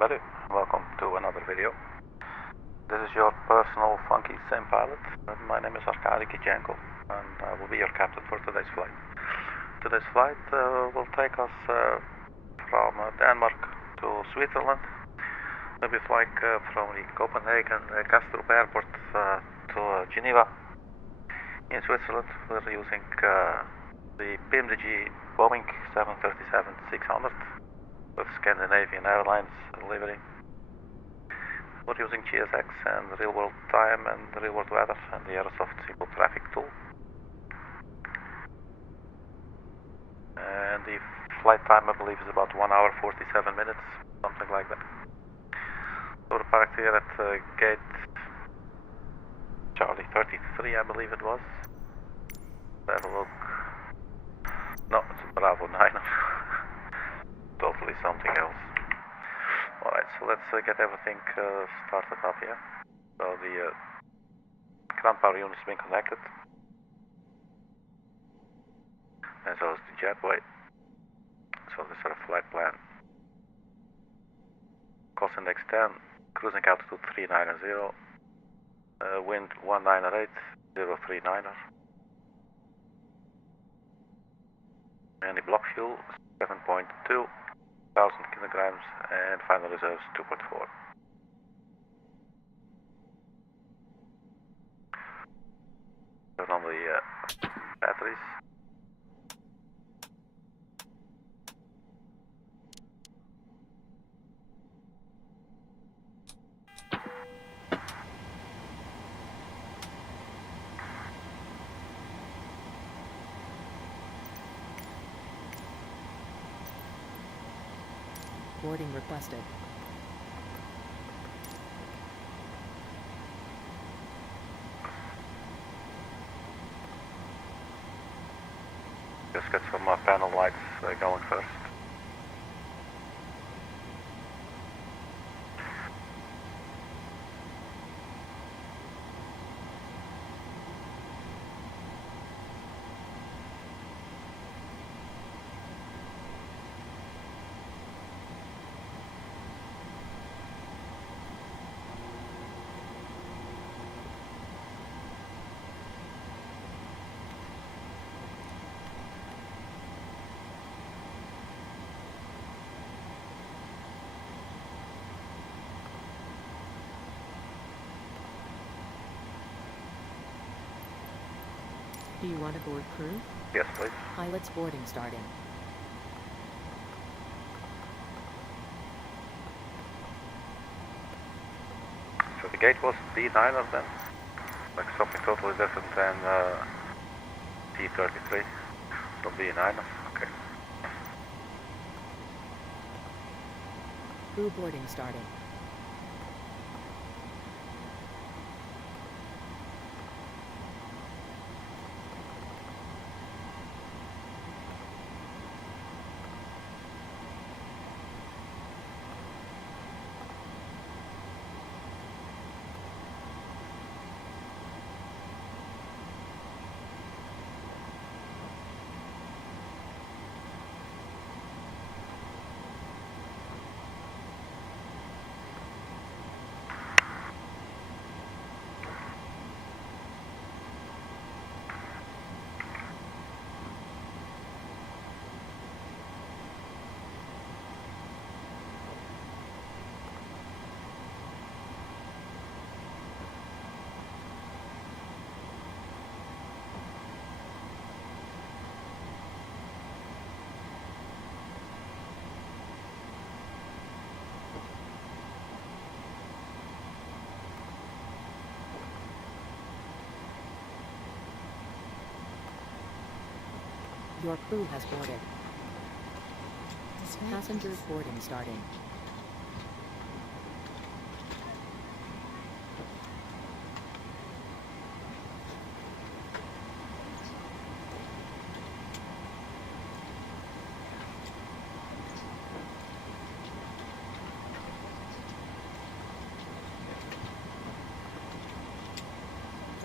everybody, welcome to another video. This is your personal funky sim pilot. My name is Arkady Gidzenko and I will be your captain for today's flight. Today's flight will take us from Denmark to Switzerland. We'll be flying from the Copenhagen Kastrup airport to Geneva in Switzerland. We're using the PMDG Boeing 737-600 with Scandinavian Airlines livery. We're using GSX and real world time and real world weather and the Aerosoft simple traffic tool. And the flight time I believe is about 1 hour 47 minutes, something like that. So we're parked here at gate Charlie 33 I believe it was. Let's have a look. No, it's Bravo 9. Totally something else. Alright, so let's get everything started up here. So the ground power unit has been connected. And so is the jetway. So this is our flight plan. Course index 10, cruising altitude 390, wind 198, 039er. And the block fuel 7.2. 1,000 kilograms and final reserves 2.4. Turn on the batteries. Boarding requested. Just get some panel lights going first. Do you want to board crew? Yes, please. Pilot's boarding starting. So the gate was D9er then? Like something totally different than D33 from D9er? Okay. Crew boarding starting. Your crew has boarded. Passengers boarding starting.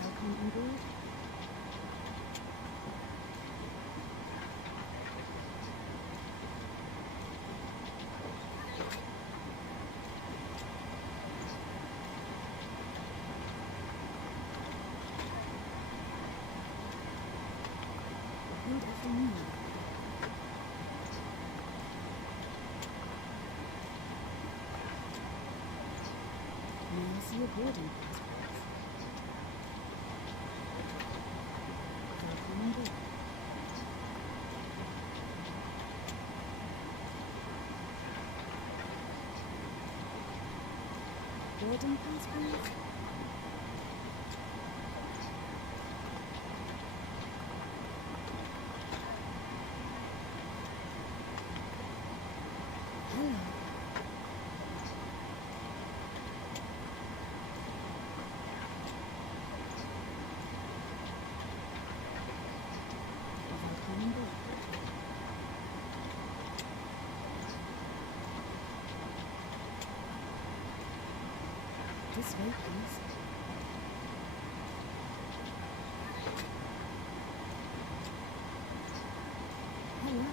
Welcome on board. see your boarding passports? Welcome on board. Boarding passports? Hello. Welcome on board. This way, please. Hello.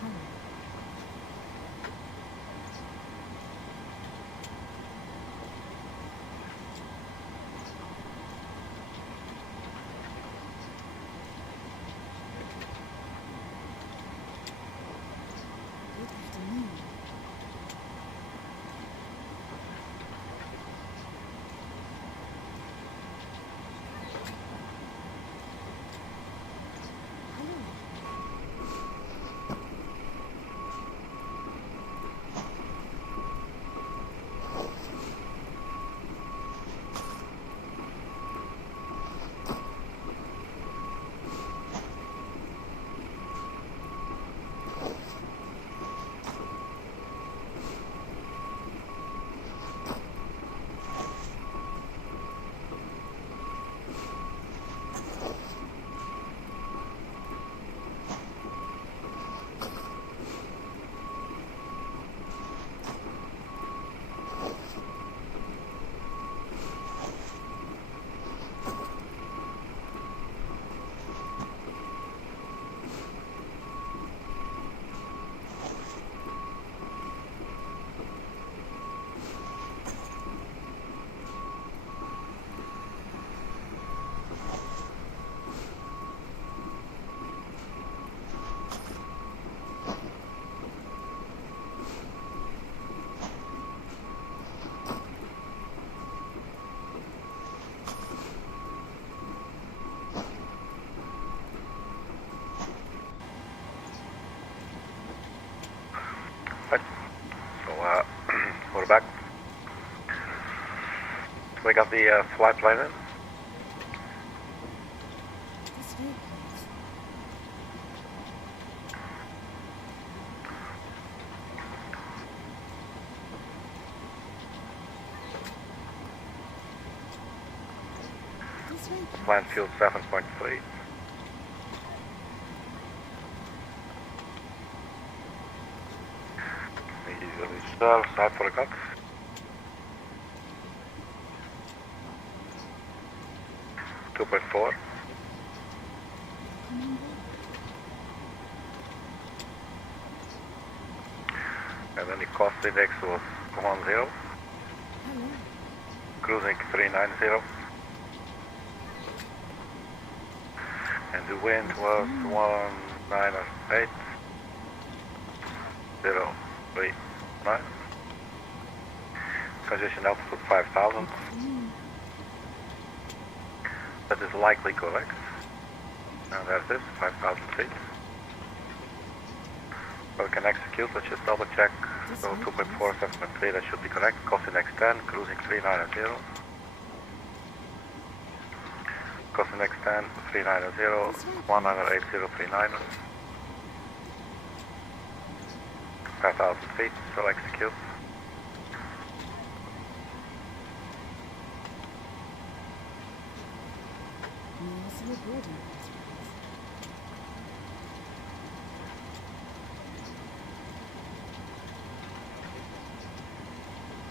Hello. Good afternoon. Hello. Right. So we're back. We got the flight plan in. This way, please. This way, please. Plan fuel 7.3. Reserve side for a cut. .4. Come on board. And then the cost index was 10. Hello. Cruising 390. And the wind was 198. 039. Congestion altitude 5000. That is likely correct. And that's it, 5,000 feet. So we can execute, let's just double check. So 2.4, 7.3, that should be correct. Cost index 10, cruising 390. Cost index 10, 390, 198039. 5,000 feet, so execute. May I see your boarding passports?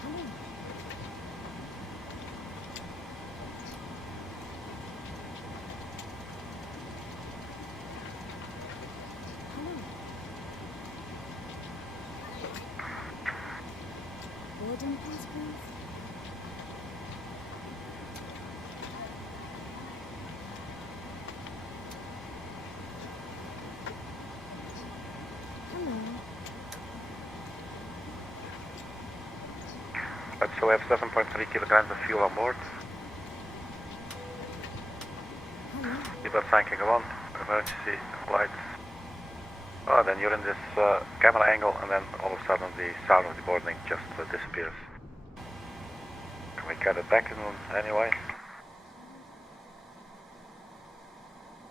Hello. Hello. Boarding passports? Hello. Right, so we have 7.3 kilograms of fuel on board. Hello. Seatbelt sign 1, emergency lights. Oh, then you're in this camera angle, and then all of a sudden the sound of the boarding just disappears. Can we cut it back in any way?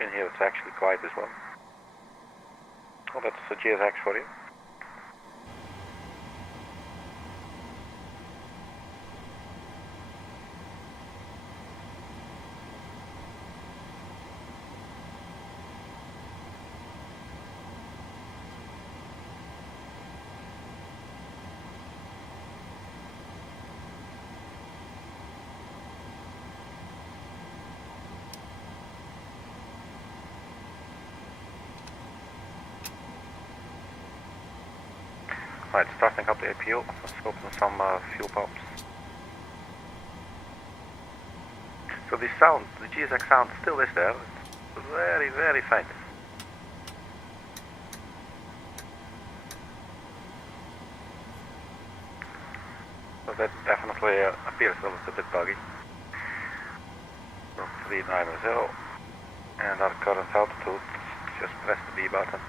In here it's actually quiet as well. Oh, that's a GSX for you. Right, starting up the APU. Let's open some fuel pumps. So the sound, the GSX sound still is there. It's very, very faint. So that definitely appears a little bit buggy. So 390, and our current altitude, just press the B button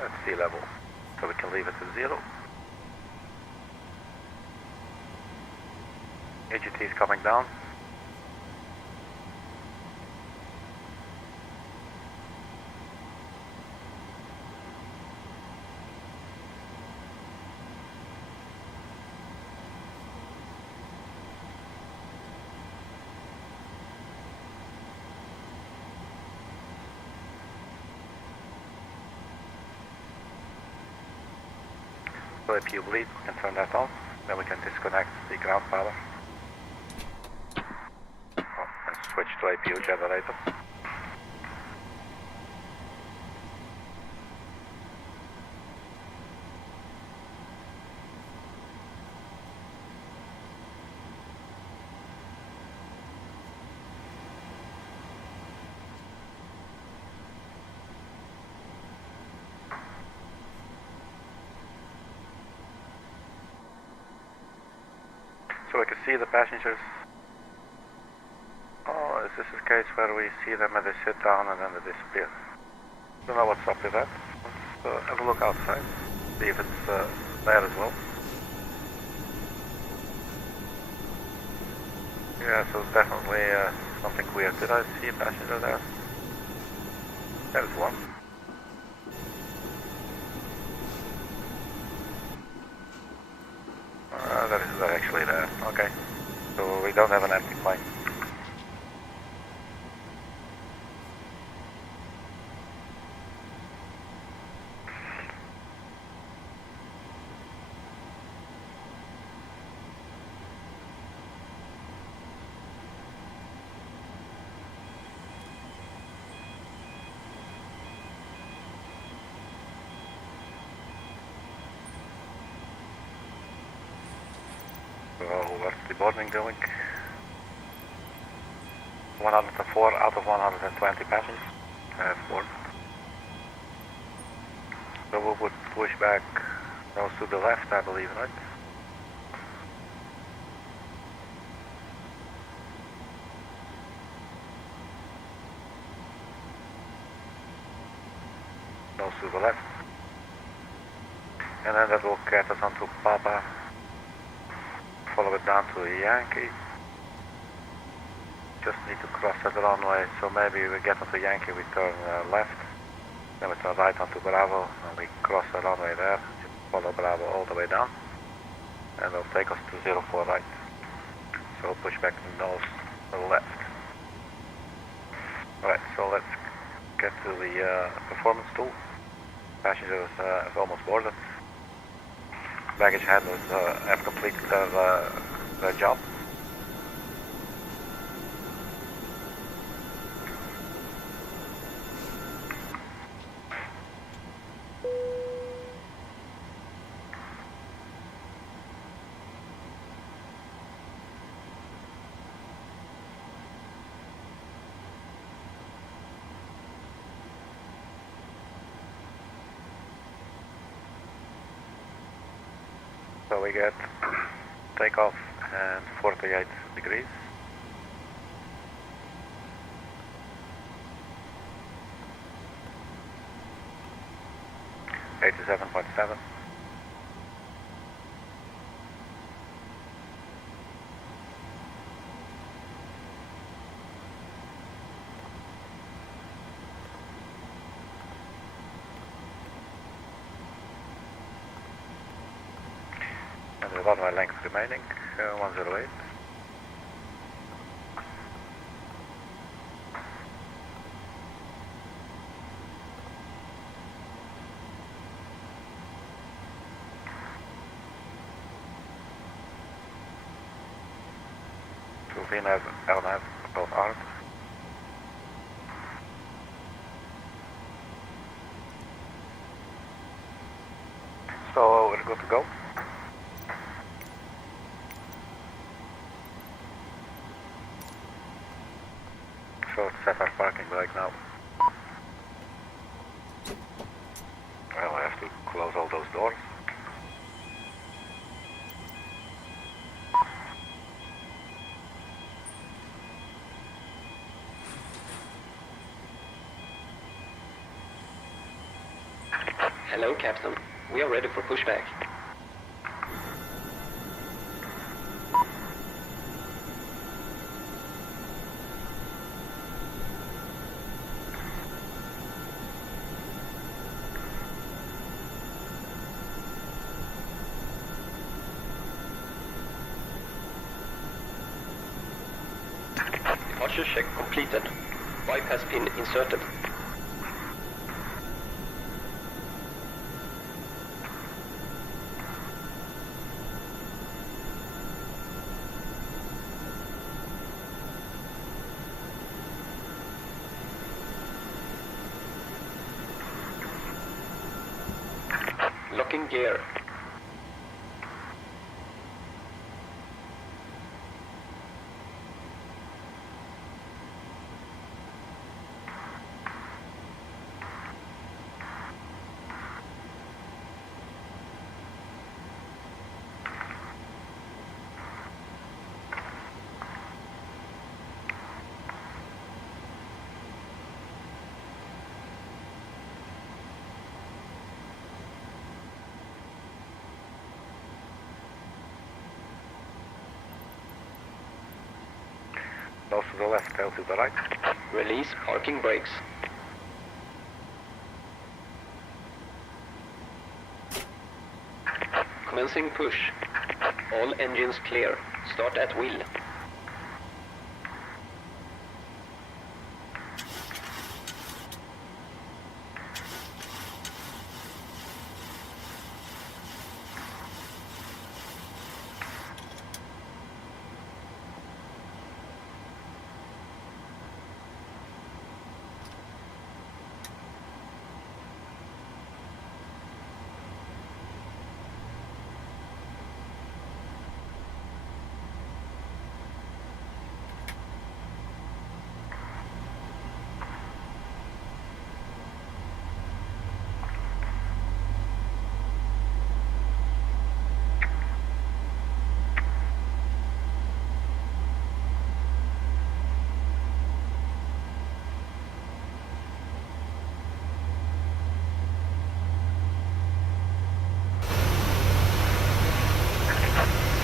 at sea level. So we can leave it at 0. AGT is coming down. So if you bleed, we can turn that on, then we can disconnect the ground power. Oh, and switch to APU generator. So we can see the passengers. Oh, is this a case where we see them and they sit down and then they disappear? Don't know what's up with that. Let's have a look outside, see if it's there as well. Yeah, so it's definitely something weird. Did I see a passenger there? There's one. They're actually there. Okay. So we don't have an empty plane. So what's the boarding doing? 104 out of 120 passengers have boarded. So we would push back nose to the left, I believe, right? Nose to the left. And then that will get us onto Papa. Follow it down to Yankee. Just need to cross that runway, so maybe we get onto Yankee, we turn left, then we turn right onto Bravo, and we cross the runway there, just follow Bravo all the way down, and it'll take us to 04 right. So we'll push back the nose to the left. Alright, so let's get to the performance tool. Passengers have almost boarded. Baggage handlers have completed their job. So we get Takeoff and 48 degrees. .7. And the runway length remaining, 108. VNAV, LNAV, both armed. So we're good to go. Short set our parking brake now. Well, I have to close all those doors. Hello, Captain. We are ready for pushback. Departure check completed. Bypass pin inserted. Locking gear. Nose to the left, tail to the right. Release parking brakes. Commencing push. All engines clear. Start at wheel.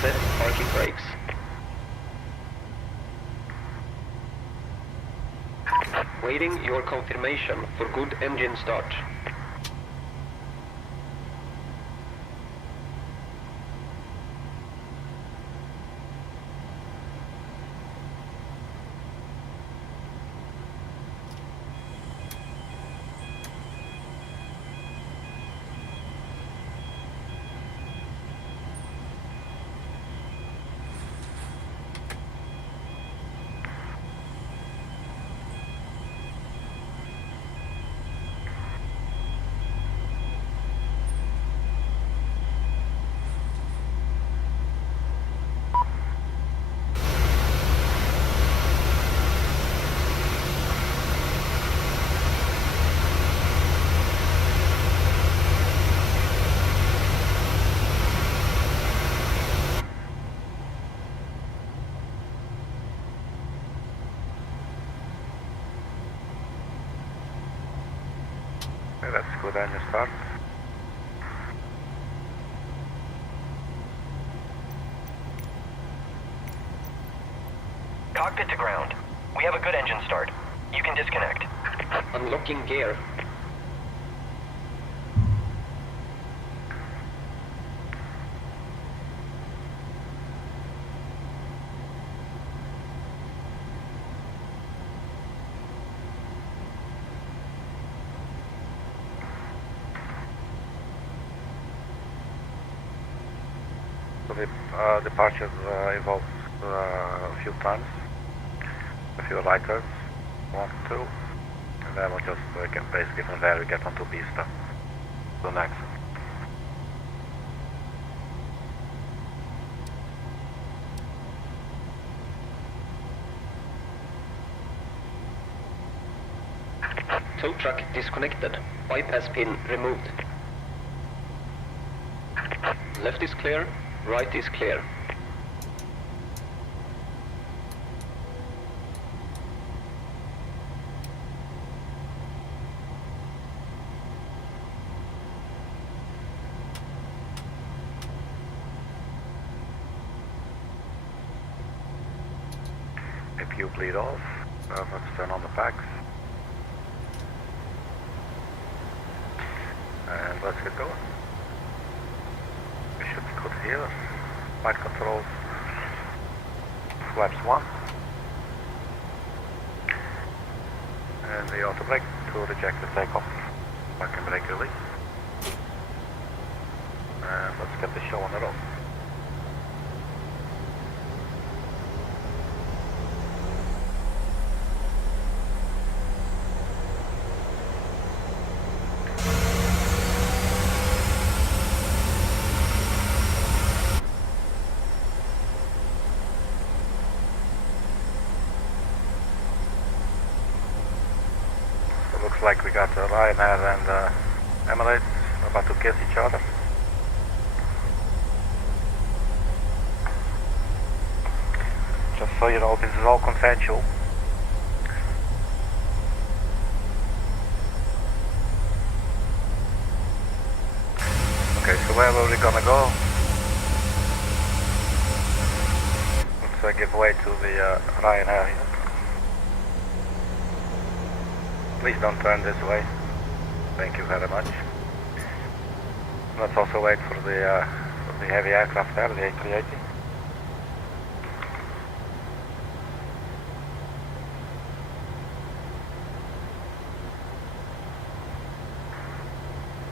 Set parking brakes. Waiting your confirmation for good engine start. when you start. Cockpit to ground. We have a good engine start. You can disconnect. Unlocking gear. So the departure evolved a few times, a few right turns, 1, 2, and then we'll just get basically from there we get onto Pista, to NEXEN. Tow truck disconnected. Bypass pin removed. Left is clear, right is clear. If you bleed off, let's turn on the packs. And let's get going. We should be good here. Flight controls, flaps 1. And the auto brake to reject the takeoff. Park and brake release. And let's get the show on the road. Looks like we got Ryanair and Emirates about to kiss each other. Just so you know, this is all consensual. Okay, so where are we gonna go? Let's give way to the Ryanair here. Please don't turn this way. Thank you very much. Let's also wait for the heavy aircraft there, the A380.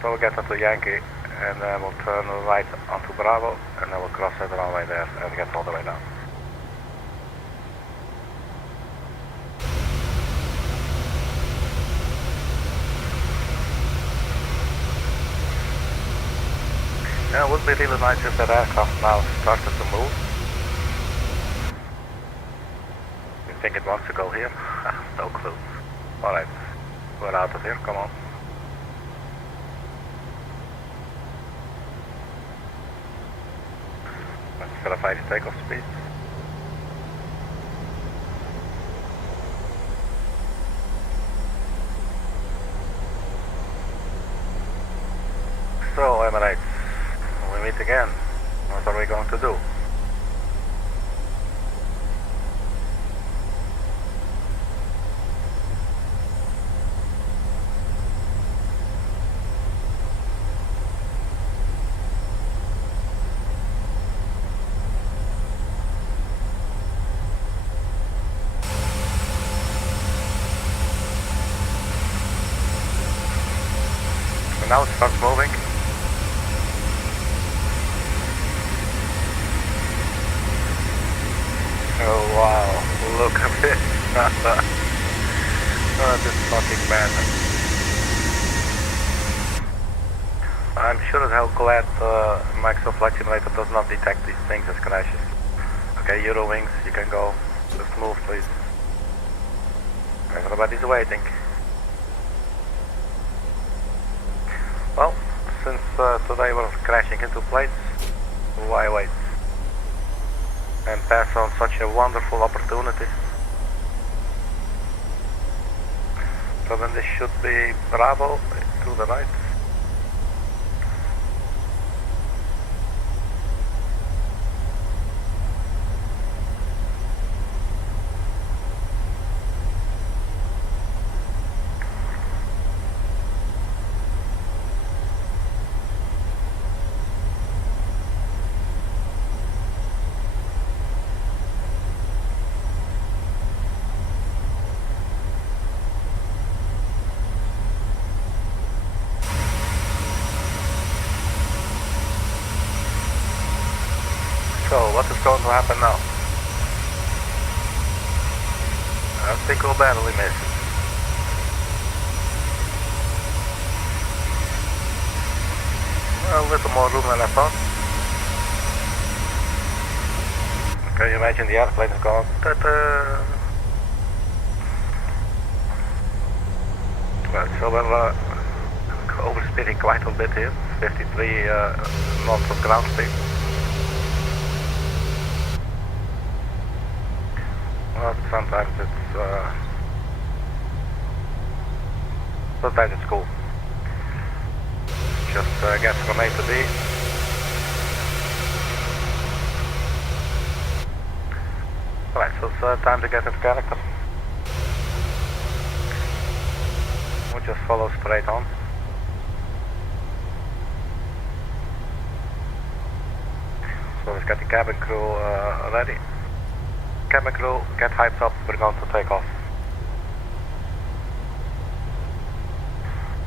So we'll get onto Yankee and then we'll turn right onto Bravo and then we'll cross the runway there and get all the way down. Yeah, it would be really nice if that aircraft now started to move. You think it wants to go here? No clue. Alright, we're out of here, come on. Let's verify the takeoff speed. So, Emirates. We meet again. What are we going to do? And now it starts moving. Oh wow, look at this. Oh, this fucking madness. I'm sure as hell glad MICOS flight simulator does not detect these things as crashes. Okay, Eurowings, you can go. Just move, please. Everybody's waiting. Well, since today we're crashing into plates, why wait? And pass on such a wonderful opportunity. So then this should be Bravo to the right. So, what is going to happen now? I think we'll barely miss it. A little more room than I thought. Can you imagine the airplane is going ta-ta? Well, so we're overspeeding quite a bit here. 53 knots of ground speed. Well, sometimes it's cool. Just get from A to B. Alright, so it's time to get into character. We'll just follow straight on. So we've got the cabin crew ready. Cabin crew, get hyped up, we're going to take off.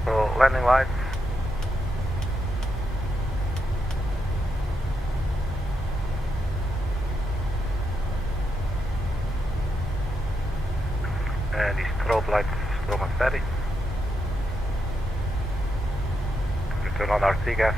So landing lights. And the strobe lights almost steady. We turn on our T-gas.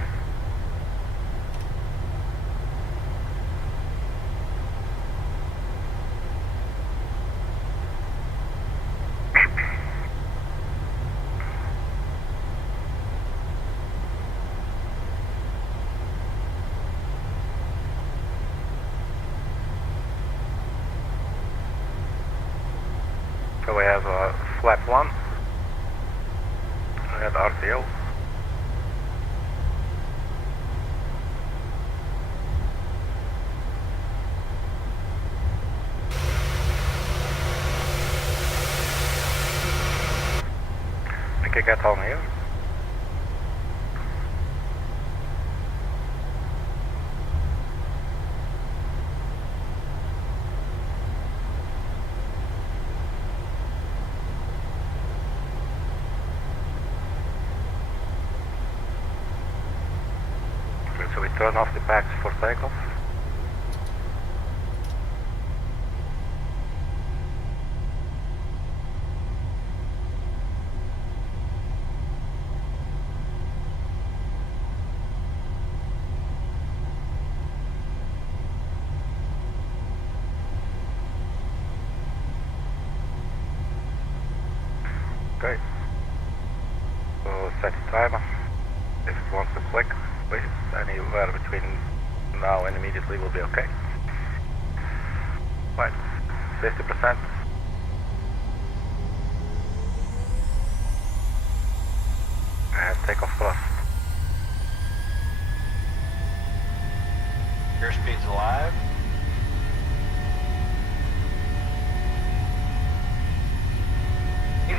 So we have flap 1, we have RTO. We can get on here. So we turn off the packs for takeoff. Okay. So set the timer. If it wants to click, please, anywhere between now and immediately will be okay. Right, 50%. And takeoff thrust. Airspeed's alive.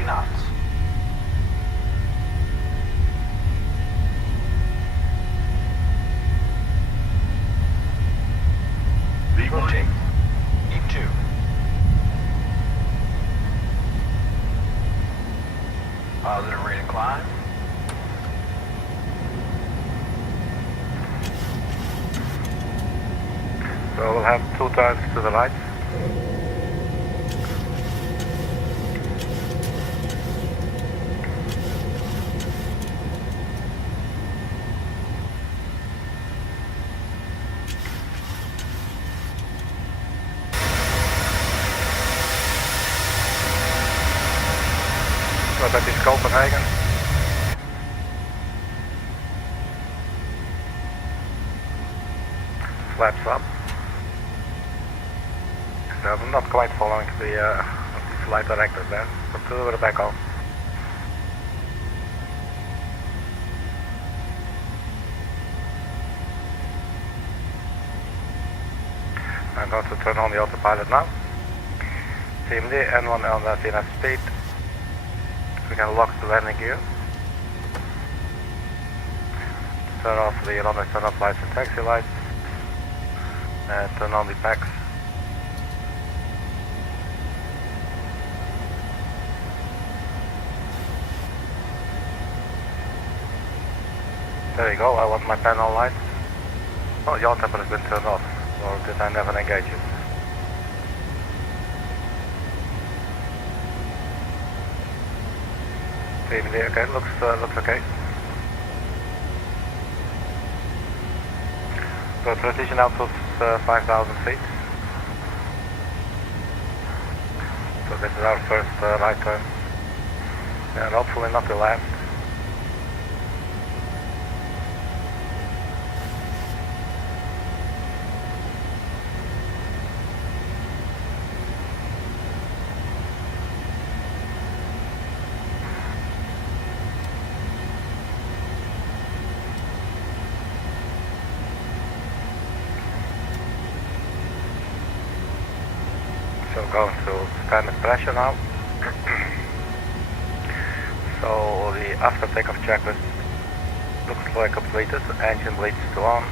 Knots. Rotate. E2. Positive rate of climb. So we'll have 2 turns to the right. So that is Copenhagen. Flaps up. So I'm not quite following the flight directors there, but we're back on. I'm going to turn on the autopilot now. PMD N1 on that enough speed. We can lock the landing gear. Turn off the runway turn up lights and taxi lights. And turn on the packs. There you go, I want my panel lights. Oh, yaw tapper has been turned off. Or did I never engage it? PMDG, okay, looks okay. So transition altitude 5,000 feet. So this is our first right turn. And hopefully not the last. So going to standard pressure now. So the after takeoff checklist looks like completed. Engine bleeds to on,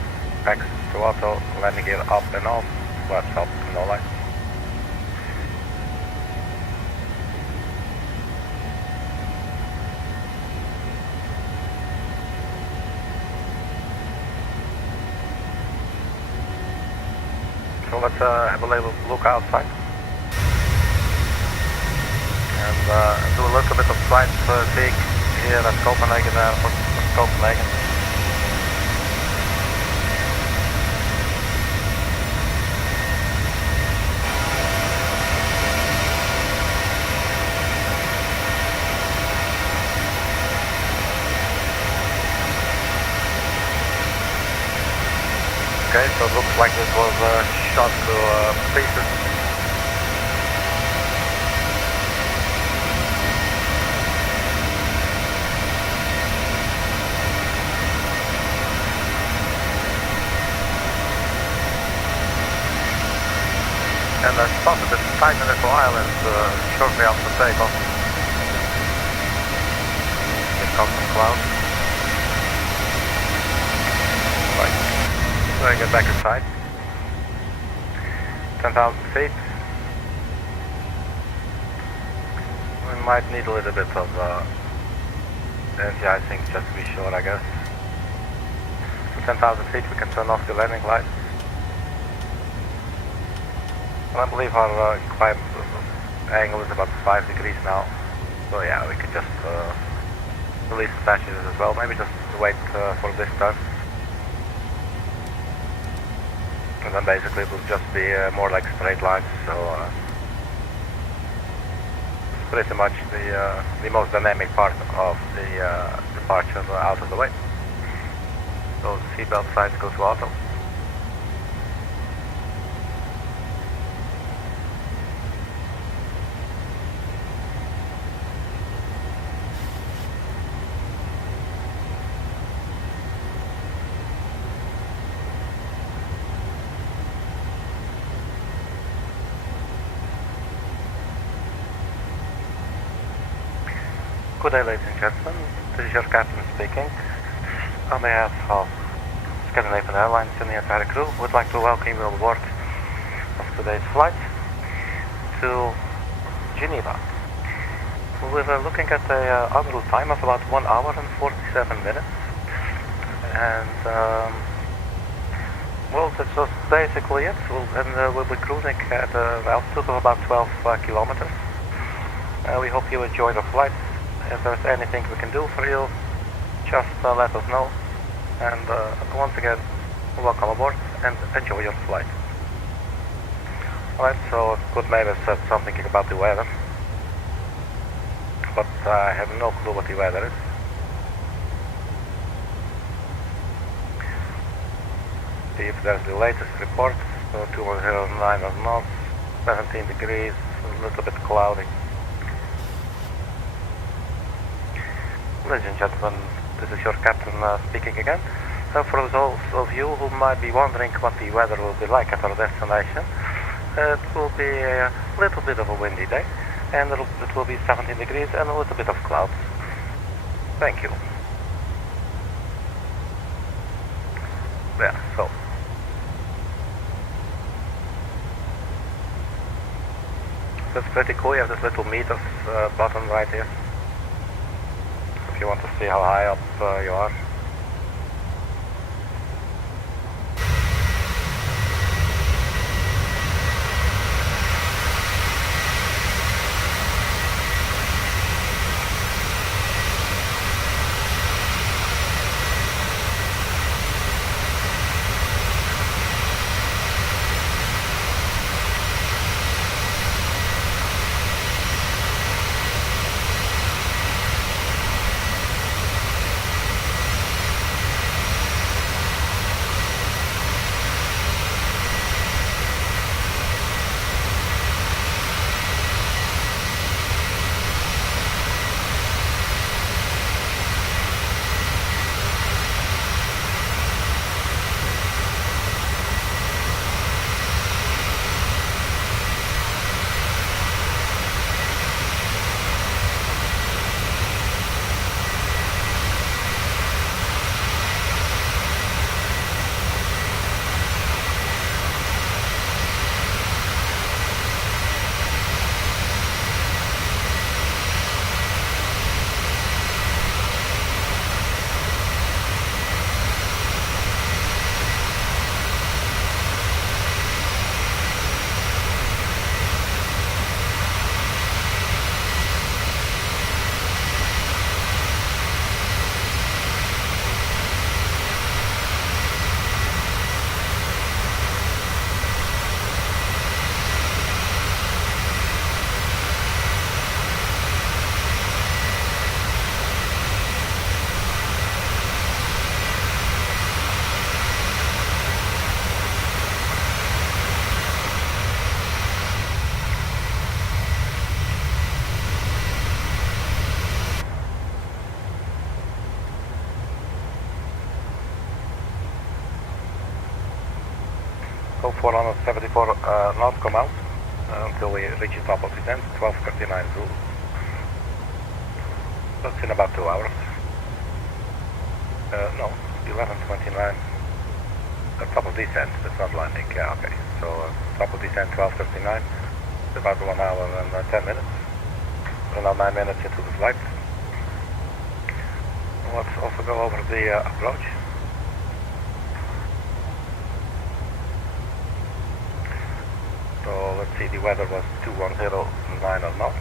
exit to auto, landing gear up and off, flaps up, no lights. So let's have a little look outside. And do a little bit of flight fatigue here at Copenhagen Airport. Copenhagen. Okay, so it looks like this was shot to pieces. And I spotted the tiny little island shortly after takeoff. It comes some clouds. Right. So I get back inside. 10,000 feet. We might need a little bit of anti-icing just to be sure, I guess. So 10,000 feet we can turn off the landing lights. I believe our climb angle is about 5 degrees now, so yeah, we could just release the passengers as well, maybe just wait for this turn. And then basically it will just be more like straight lines, so it's pretty much the most dynamic part of the departure out of the way. So the seatbelt signs go to auto. Good day, ladies and gentlemen. This is your captain speaking. On behalf of Scandinavian Airlines and the entire crew, would like to welcome you on board of today's flight to Geneva. We were looking at a en route time of about 1 hour and 47 minutes. And, well, that's just basically it. We'll be cruising at an altitude of about 12 kilometers. We hope you enjoy the flight. If there's anything we can do for you, just let us know. And once again, welcome aboard and enjoy your flight. Alright, so could maybe said something about the weather, but I have no clue what the weather is. See if there's the latest report. So 209 knots, 17 degrees, a little bit cloudy. Ladies and gentlemen, this is your captain speaking again. For those of you who might be wondering what the weather will be like at our destination, it will be a little bit of a windy day, and it will be 17 degrees and a little bit of clouds. Thank you. Yeah, so. That's pretty cool. You have this little meters button right here. If you want to see how high up you are. So 474 knots come out until we reach the top of the descent, 12:39 Zulu. That's in about 2 hours. No, 11:29. Top of descent, that's not landing. Yeah, okay. So top of descent, 12:39. It's about 1 hour and 10 minutes. We're now 9 minutes into the flight. Let's also go over the approach. So let's see, the weather was 210.9 knots.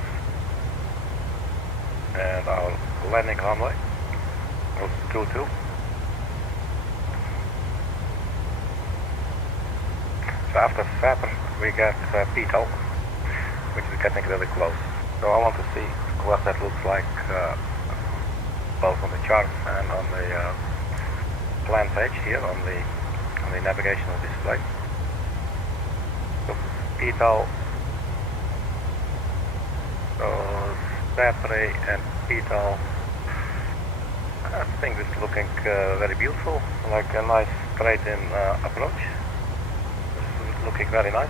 And our landing runway was 22. So after Sapper we get PTO, which is getting really close. So I want to see what that looks like both on the chart and on the plan page here on the navigational display. So PTO, so Sapper and PTO, I think it's looking very beautiful, like a nice straight in approach. It's looking very nice.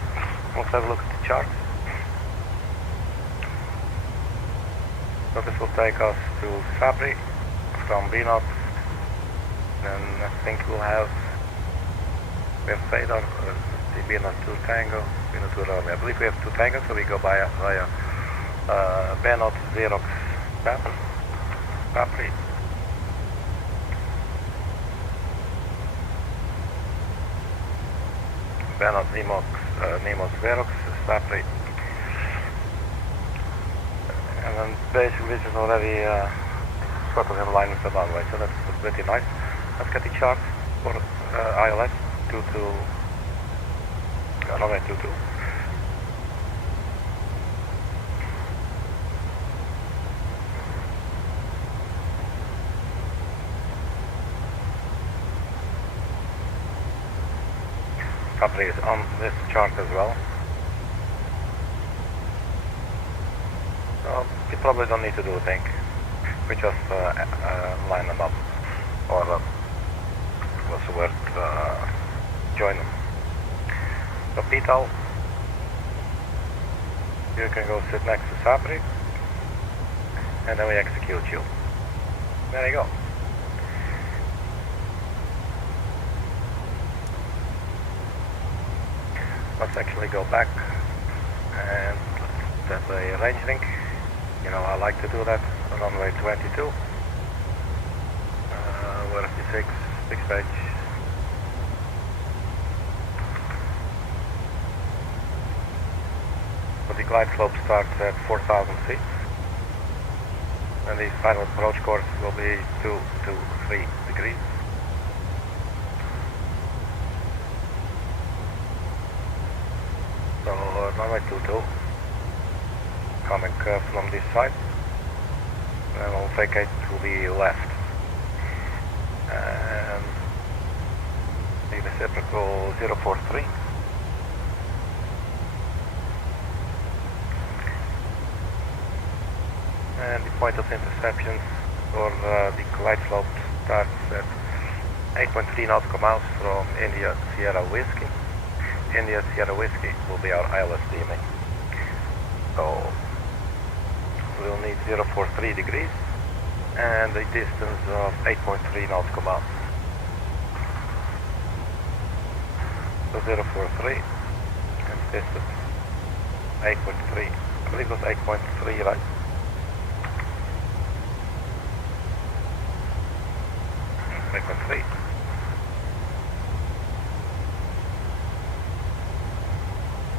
Let's have a look at the chart. So this will take us to Sabri from BENOT, and I think we have Fader, the BENOT 2 Tango, BENOT 2 Romeo. I believe we have 2 Tango, so we go via BENOT Xerox Sapri. BENOT Nemos Xerox Sapri. And then basically this is already sort of in line with the runway, so that's pretty nice. Let's get the chart for ILS 22, runway 22. Capri is on this chart as well. So you probably don't need to do a thing. We just line them up, or what's the word, join them. So PTO, you can go sit next to Sabri, and then we execute you. There you go. Let's actually go back and set the range link. You know, I like to do that. Runway 22. Where is the 6 page? So the glide slope starts at 4,000 feet. And the final approach course will be 2 to 3 degrees. So runway 22 coming from this side, and we'll vacate to the left and the reciprocal 043. And the point of interception for the glide slope starts at 8.3 nautical miles from India Sierra Whiskey. India Sierra Whiskey will be our ILS DMA. So we'll need 043 degrees and a distance of 8.3 nautical miles. So 043 and distance 8.3. I believe it was 8.3, right?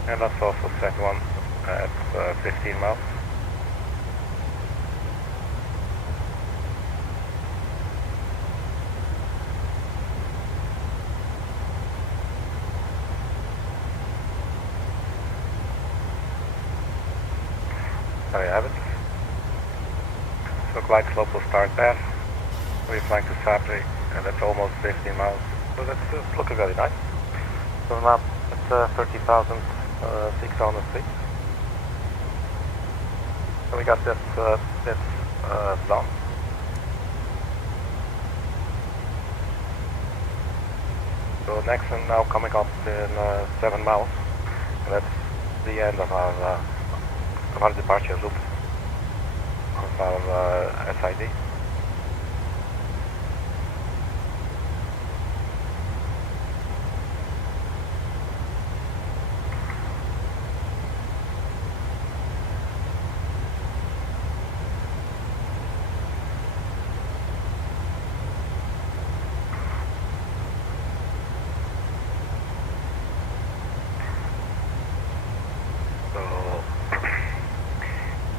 And that's also set one at 15 miles. There you have it. So glide slope will start there. We're flying to Sabri, and that's almost 15 miles. So that's looking very nice. So now at 30,600 feet. So we got that done. So So NEXEN now coming up in 7 miles. And that's the end of our departure loop of our SID.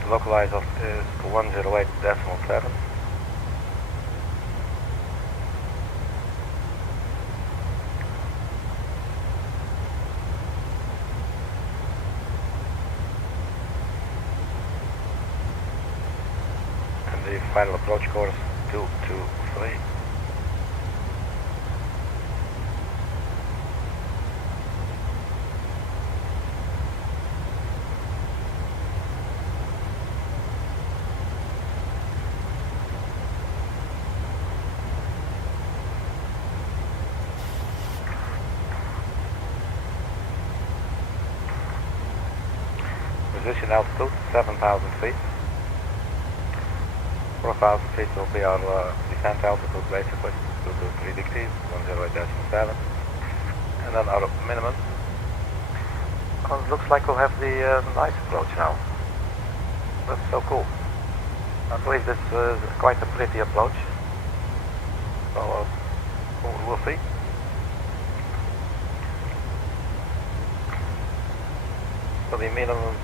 Localizer is 108.7. And the final approach course 223. Position altitude 7,000 feet. 4,000 feet will be our descent altitude basically, 223 degrees, 108.7. And then our minimum. Oh, it looks like we'll have the nice approach now. That's so cool. I believe this is quite a pretty approach. So we'll see. So the minimum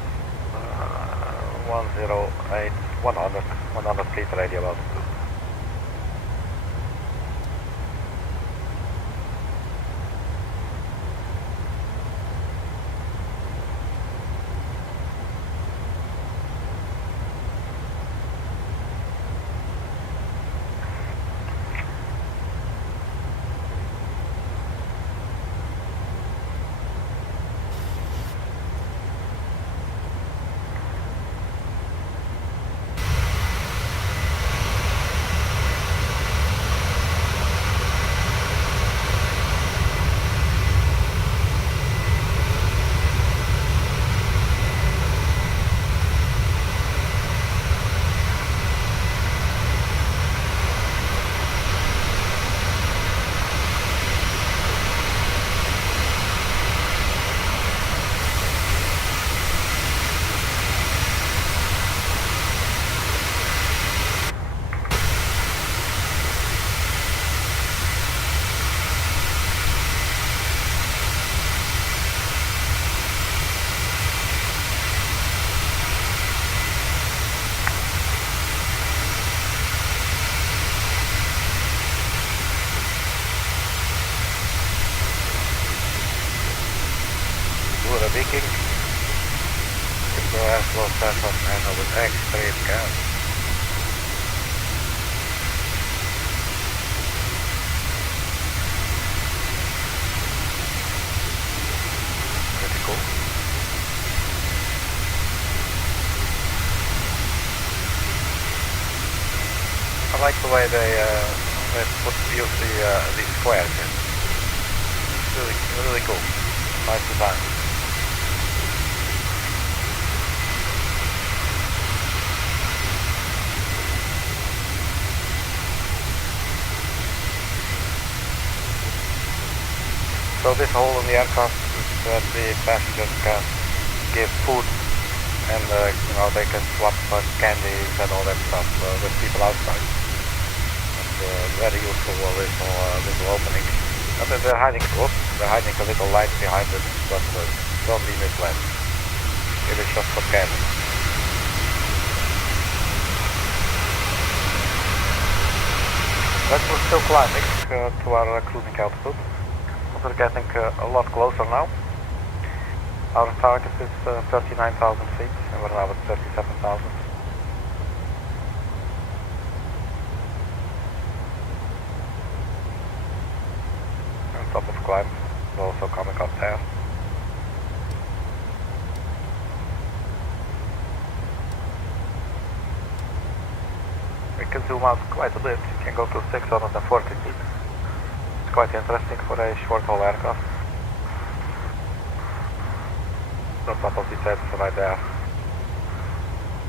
108, 100 feet radial altitude. Viking, Air Flow Central and with X-Trade gas. Pretty cool. I like the way they use these squares in. It's really cool. Nice design. So this hole in the aircraft is that the passengers can give food and you know, they can swap candies and all that stuff with people outside. It's very useful little opening. And they're hiding a little light behind it, but don't be misled. It is just for candy. But we're still climbing to our cruising altitude. We're getting a lot closer now. Our target is 39,000 feet and we're now at 37,000. On top of climb, we're also coming up there. We can zoom out quite a bit. You can go to 640 feet. It's quite interesting for a short-haul aircraft. The top of the set right there.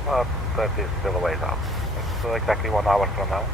But that is still a ways out. It's exactly 1 hour from now.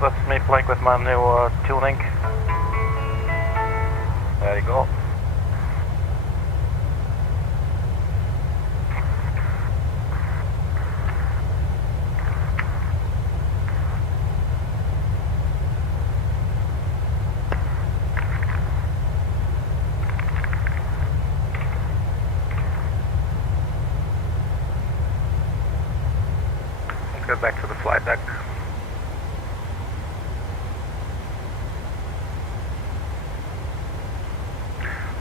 that's me playing with my new tuning. There you go. Let's get back to the flight deck.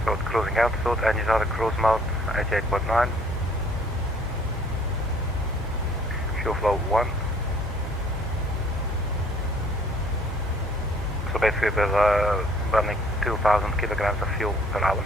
So it's cruising altitude, engines are at cruise mode, 88.9. Fuel flow 1. So basically we're burning 2,000 kilograms of fuel per hour.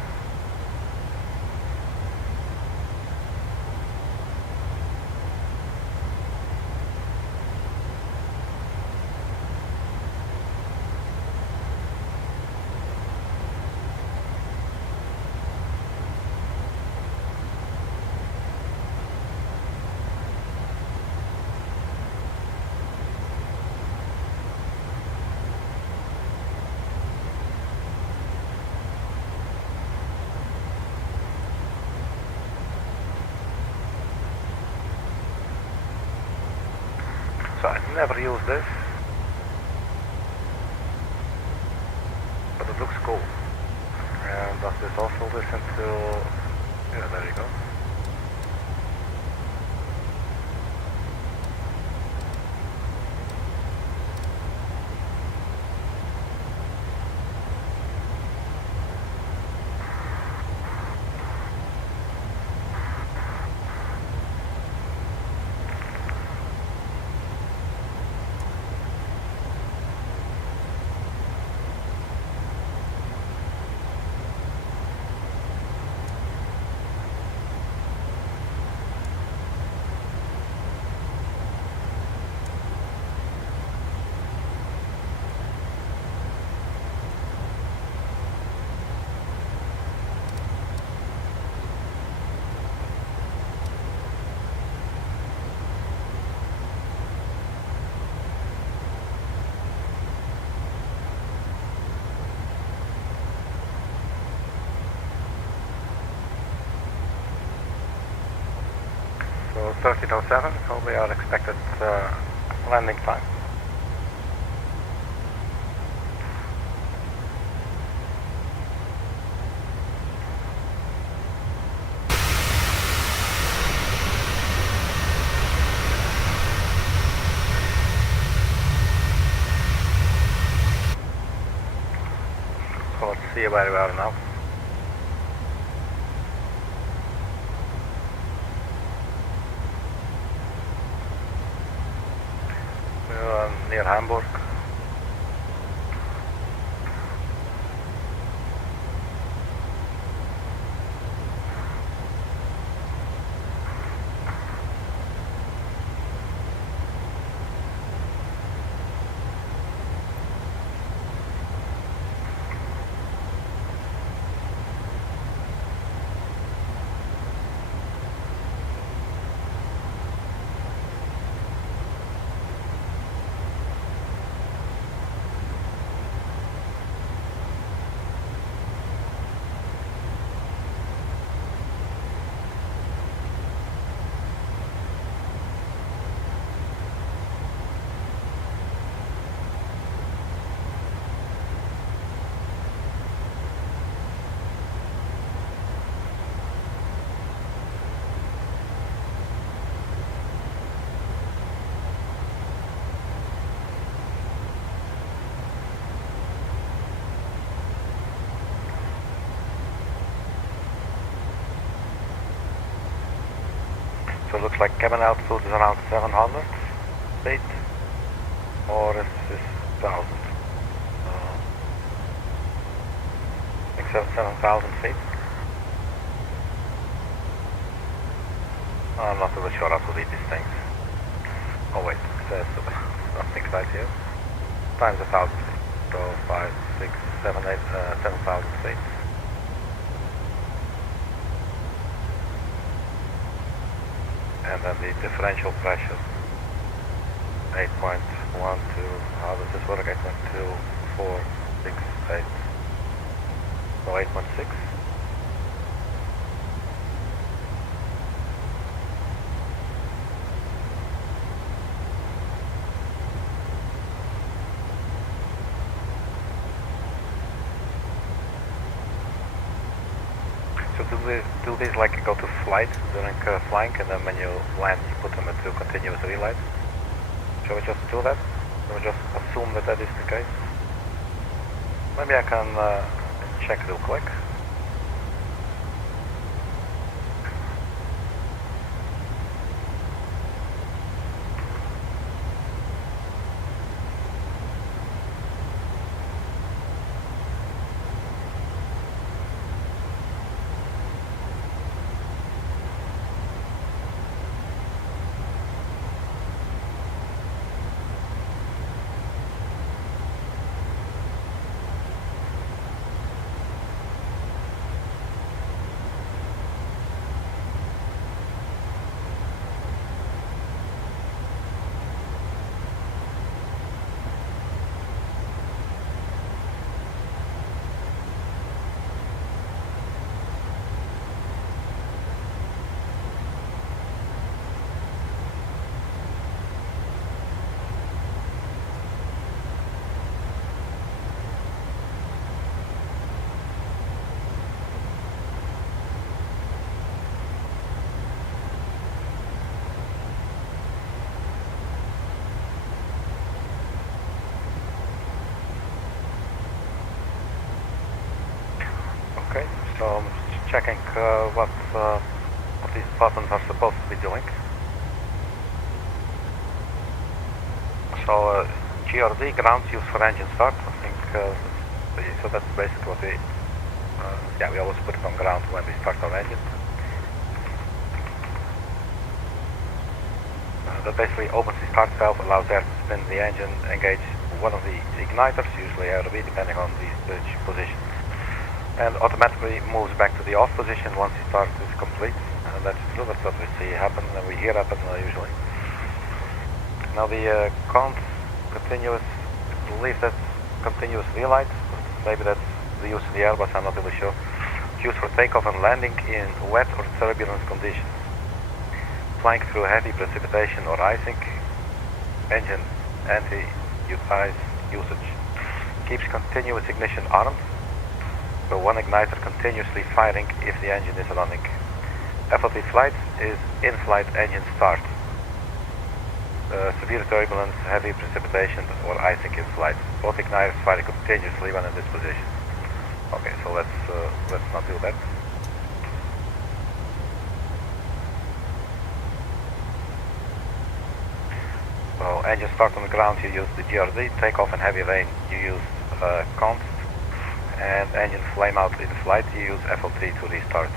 So I never use this, but it looks cool. And does this also listen to, yeah, there you go. So 1307, so we are expected landing time. So let's see where we are now. Near Hamburg. So it looks like cabin altitude is around 700 feet, or is this 1,000? I think 7,000 feet. I'm not really sure how to read these things. Oh wait, it says something right here. Times 1,000 feet. So 5, 6, 7, 8, 7,000 feet. And then the differential pressure, 8.0. 1, 2, how does this work? 8.2, 4, 6, 8. So 8.6. So do these like go to flight during flying, and then when you land you put them into continuous relight? Shall we just do that? Shall we just assume that that is the case? Maybe I can check real quick. Okay, so I'm checking what these buttons are supposed to be doing. So GRD, ground use for engine start, I think, so that's basically what we, yeah, we always put it on ground when we start our engine. That basically opens the start valve, allows air to spin the engine, engage one of the igniters, usually RB, depending on the position, and automatically moves back to the off position once the start is complete. And that's true, that's what we see happen, and we hear happen usually. Now the continuous, I believe that's continuous relight, maybe that's the use in the Airbus, I'm not really sure. It's used for takeoff and landing in wet or turbulence conditions. Flying through heavy precipitation or icing, engine anti-ice usage. Keeps continuous ignition armed, so one igniter continuously firing if the engine is running. FLT flight is in-flight engine start. Severe turbulence, heavy precipitation or icing in flight. Both igniters fire continuously when in this position. Okay, so let's not do that. So engine start on the ground, you use the GRD. Takeoff and heavy rain, you use const. And engine flame out in flight, you use FLT to restart.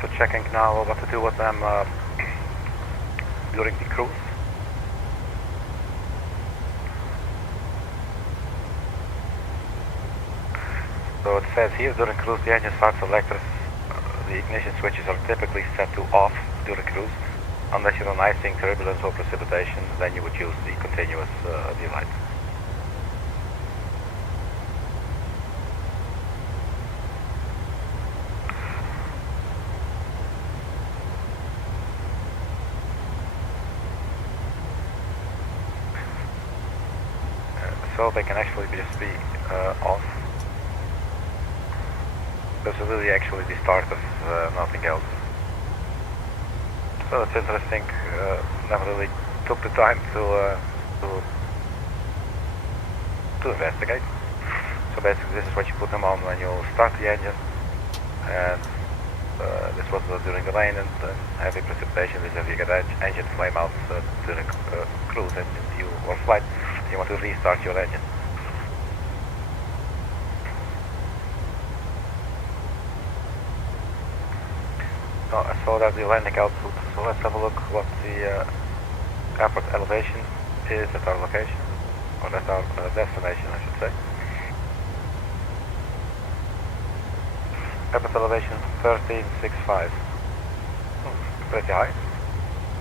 So checking now what to do with them during the cruise. So it says here during cruise the engine start selectors, the ignition switches are typically set to off during cruise. Unless you're on icing, turbulence or precipitation, then you would use the continuous relight. So they can actually just be off. This is really actually the start of nothing else. So it's interesting. Never really took the time to investigate. So basically, this is what you put them on when you start the engine, and this was during the rain and heavy precipitation. This is if you get engine flame out during cruise and you or flight. You want to restart your engine. No, I saw that the landing altitude, so let's have a look what the airport elevation is at our location, or at our destination I should say. Airport elevation 1365. Pretty high.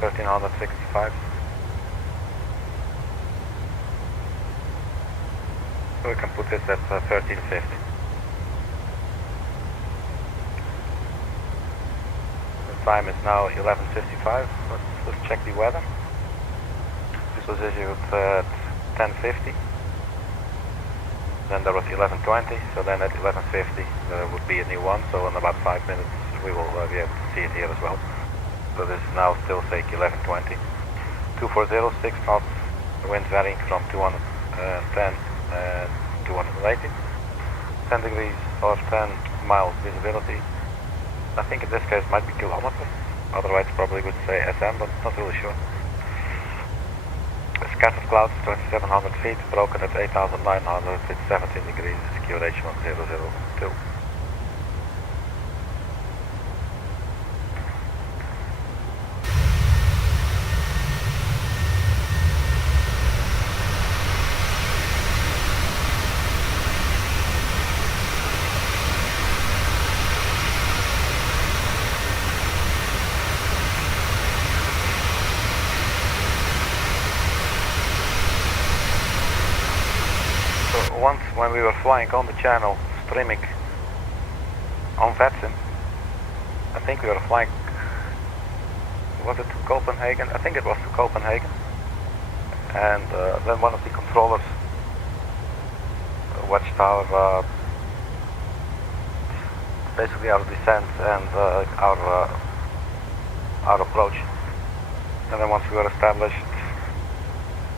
1365. So we can put this at 1350. The time is now 11:55. Let's check the weather. This was issued at 10:50. Then there was 11:20. So then at 11:50 there would be a new one. So in about 5 minutes we will be able to see it here as well. So this is now still say 11:20. 240, 6 knots. The wind varying from 210 and 280. 10 degrees or 10 miles visibility. I think in this case might be kilometers. Otherwise probably would say SM, but not really sure. Scattered clouds 2700 feet, broken at 8900, it's 17 degrees, QRH 1002. Once when we were flying on the channel, streaming on Gidzenko, I think we were flying, was it to Copenhagen? I think it was to Copenhagen. And then one of the controllers watched our, basically our descent and our approach. And then once we were established,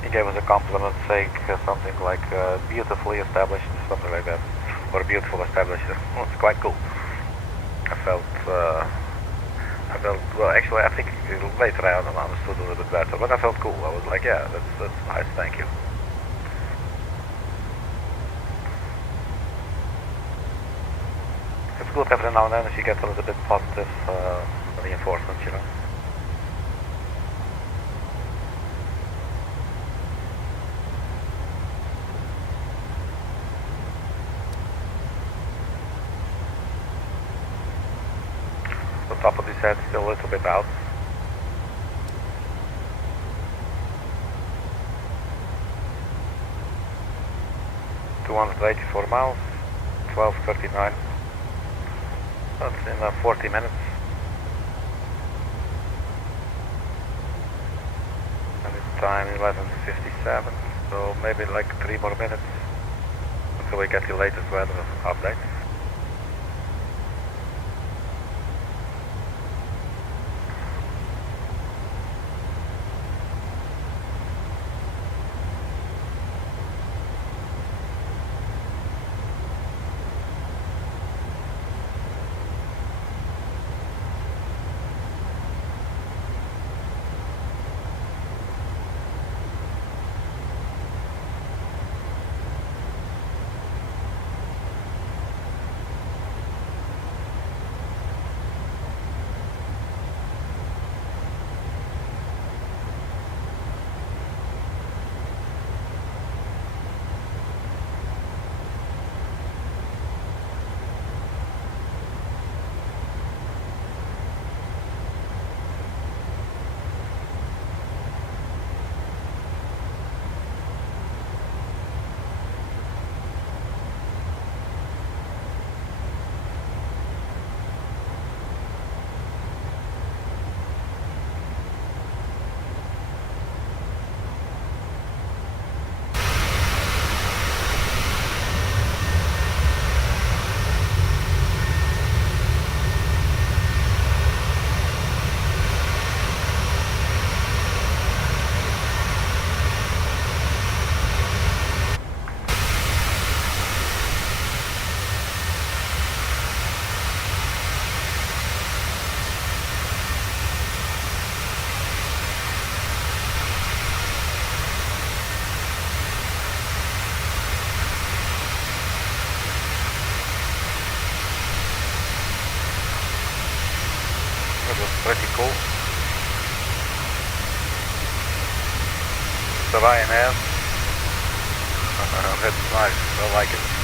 he gave us a compliment saying something like beautifully established, something like that, or beautiful established. Well, it's quite cool. I felt, well actually I think later I understood a little bit better, but I felt cool. I was like, yeah, that's nice, thank you. It's good every now and then if you get a little bit positive reinforcement, you know. The top of his head still a little bit out. ...284 miles, 12:39. That's in 40 minutes. And it's time 11:57, so maybe like 3 more minutes until we get the latest weather update. was pretty cool. The Ryanair. That's nice, I like it.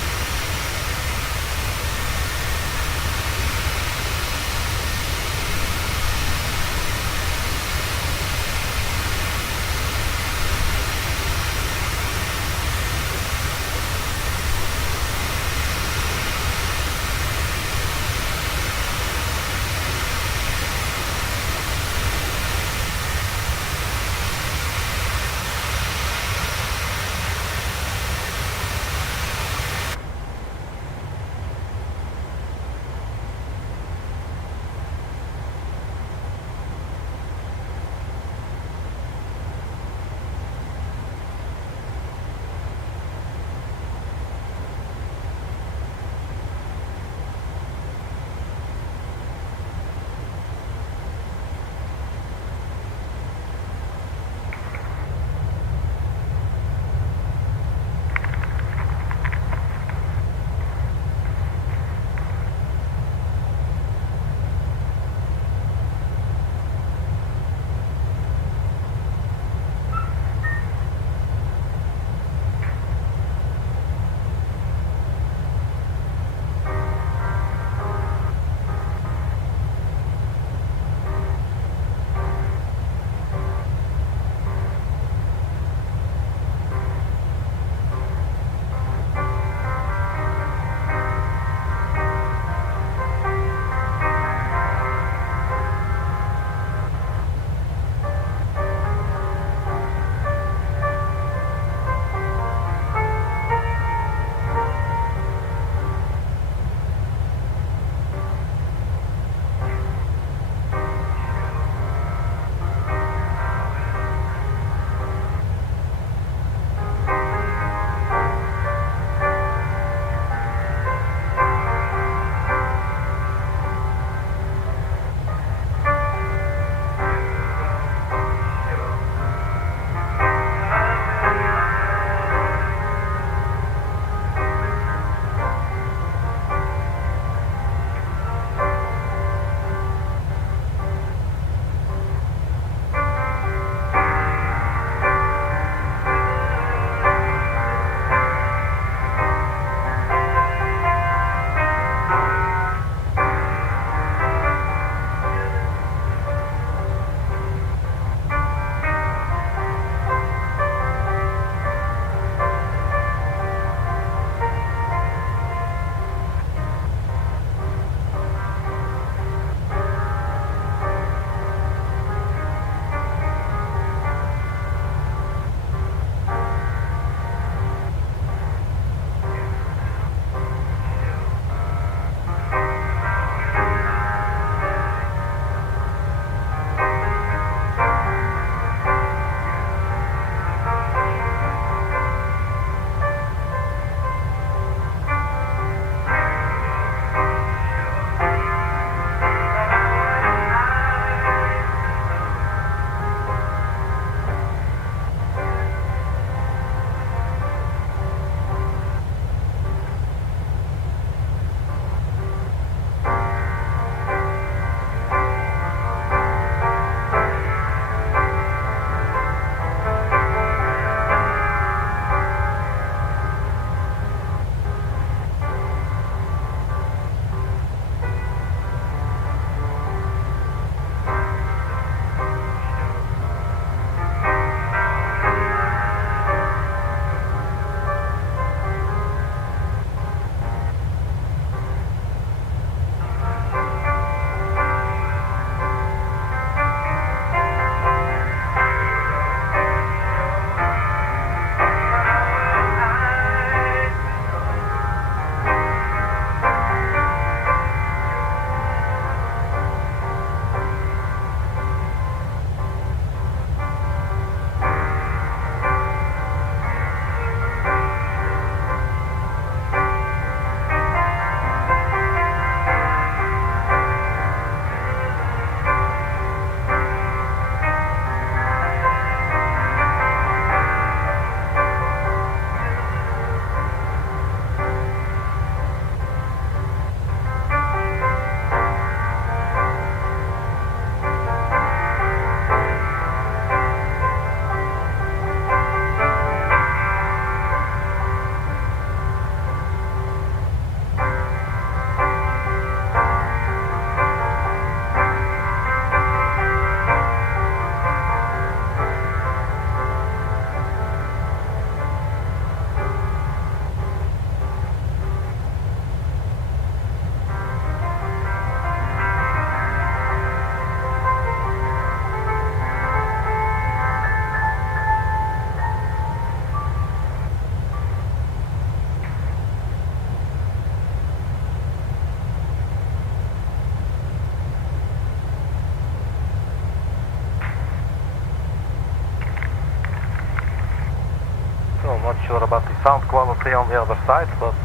not sure about the sound quality on the other side, but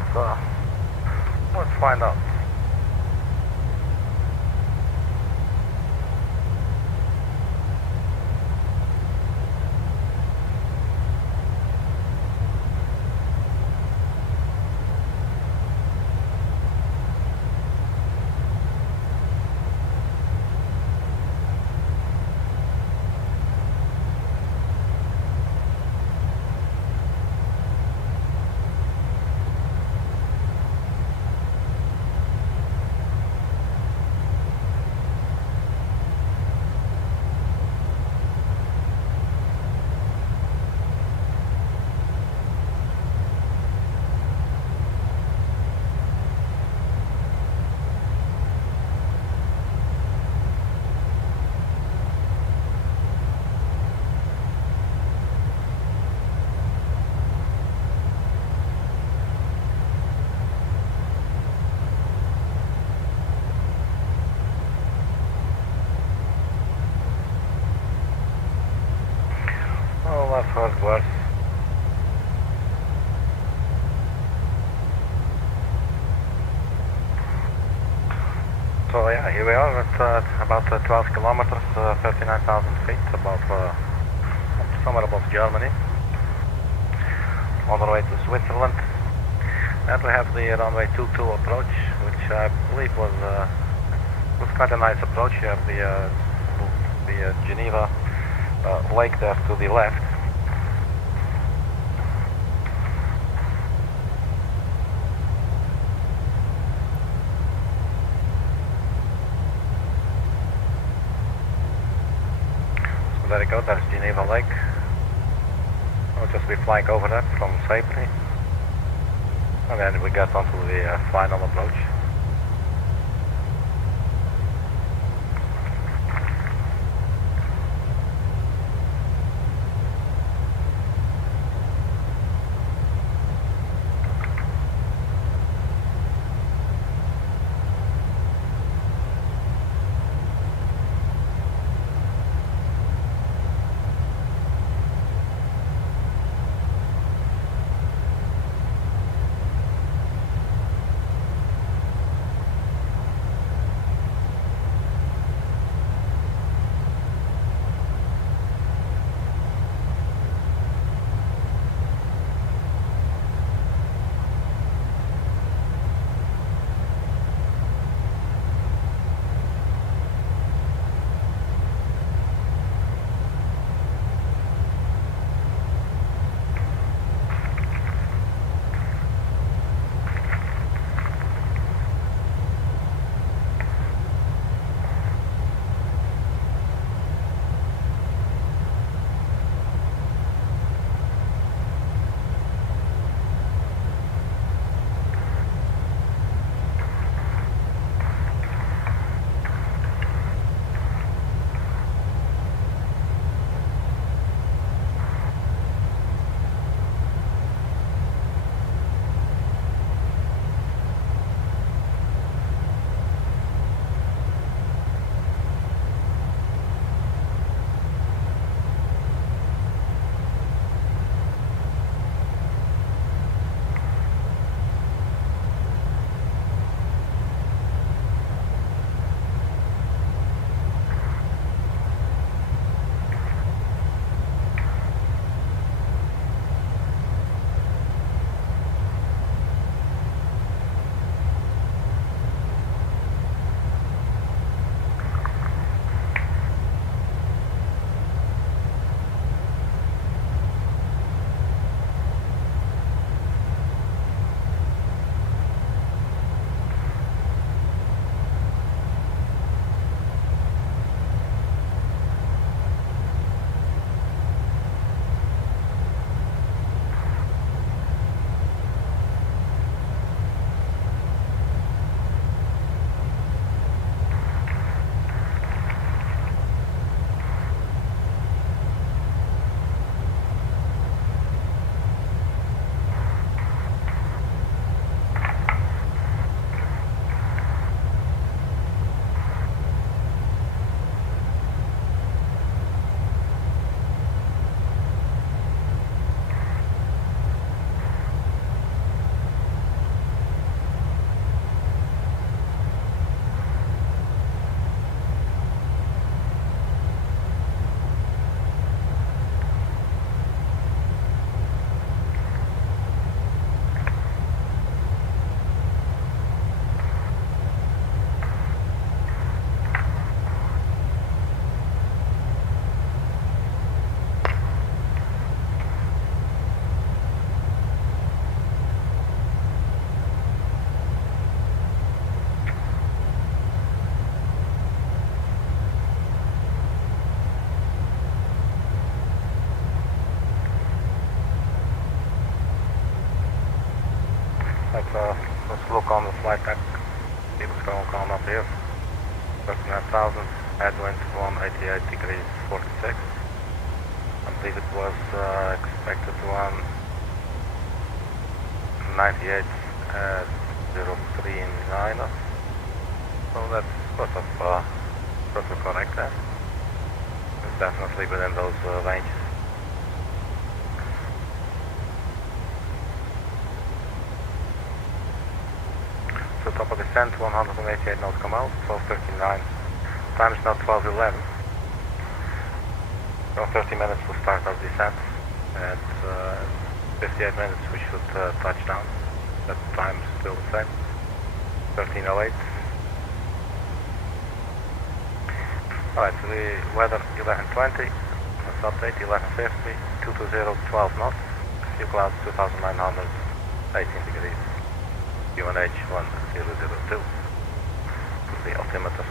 let's find out. Oh, I've heard worse. So yeah, here we are at about 12 kilometers, 39,000 feet, above, somewhere above Germany, on the way to Switzerland. And we have the runway 22 approach, which I believe was quite a nice approach. You have the Geneva lake there to the left. So there you go, that's Geneva Lake. We'll just be flying over that from safety. And then we get onto the final approach. Let's look on the flight deck. People going up here. 39,000, headwind 188 degrees 46. I believe it was expected to run 98 at 039. So that's sort of correct there. It's definitely within those ranges. So top of descent, 188 nautical miles, 12:39. Time is now 12:11. So 30 minutes to start our descent. At 58 minutes we should touch down. That time is still the same. 13:08. Alright, so the weather 11:20. Let's update 11:50. 220, 12 knots. Few clouds 2,900, 18 degrees. UNH 1002. The altimeter.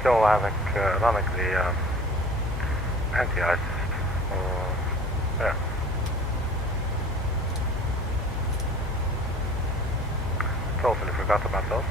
Still having running the anti-ice. Yeah. Totally forgot about those.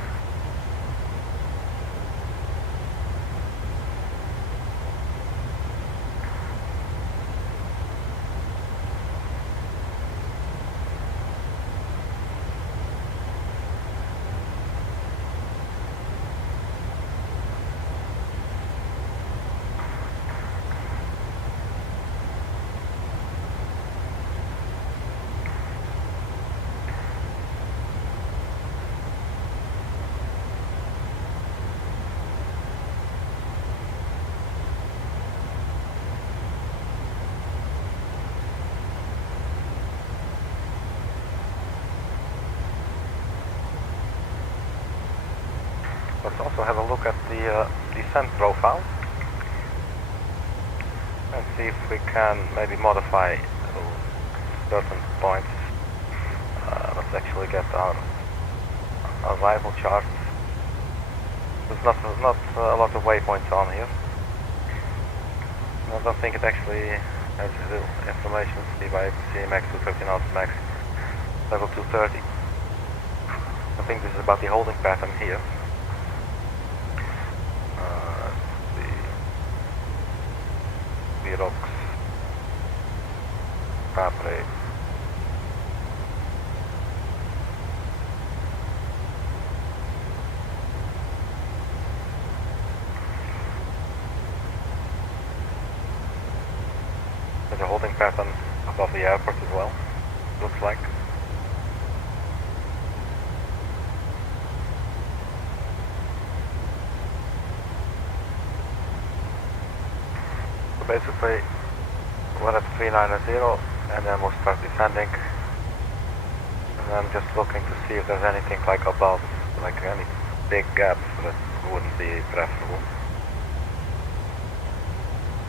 Let's also have a look at the descent profile and see if we can maybe modify certain points. Let's actually get our arrival chart. There's not a lot of waypoints on here. I don't think it actually has the information. See by CMX 230 knots max, level 230. I think this is about the holding pattern here. The rocks, Capri. There's a holding pattern above the airport as well, looks like. Basically, we're at 390 and then we'll start descending. And I'm just looking to see if there's anything like above, like any big gaps that wouldn't be preferable.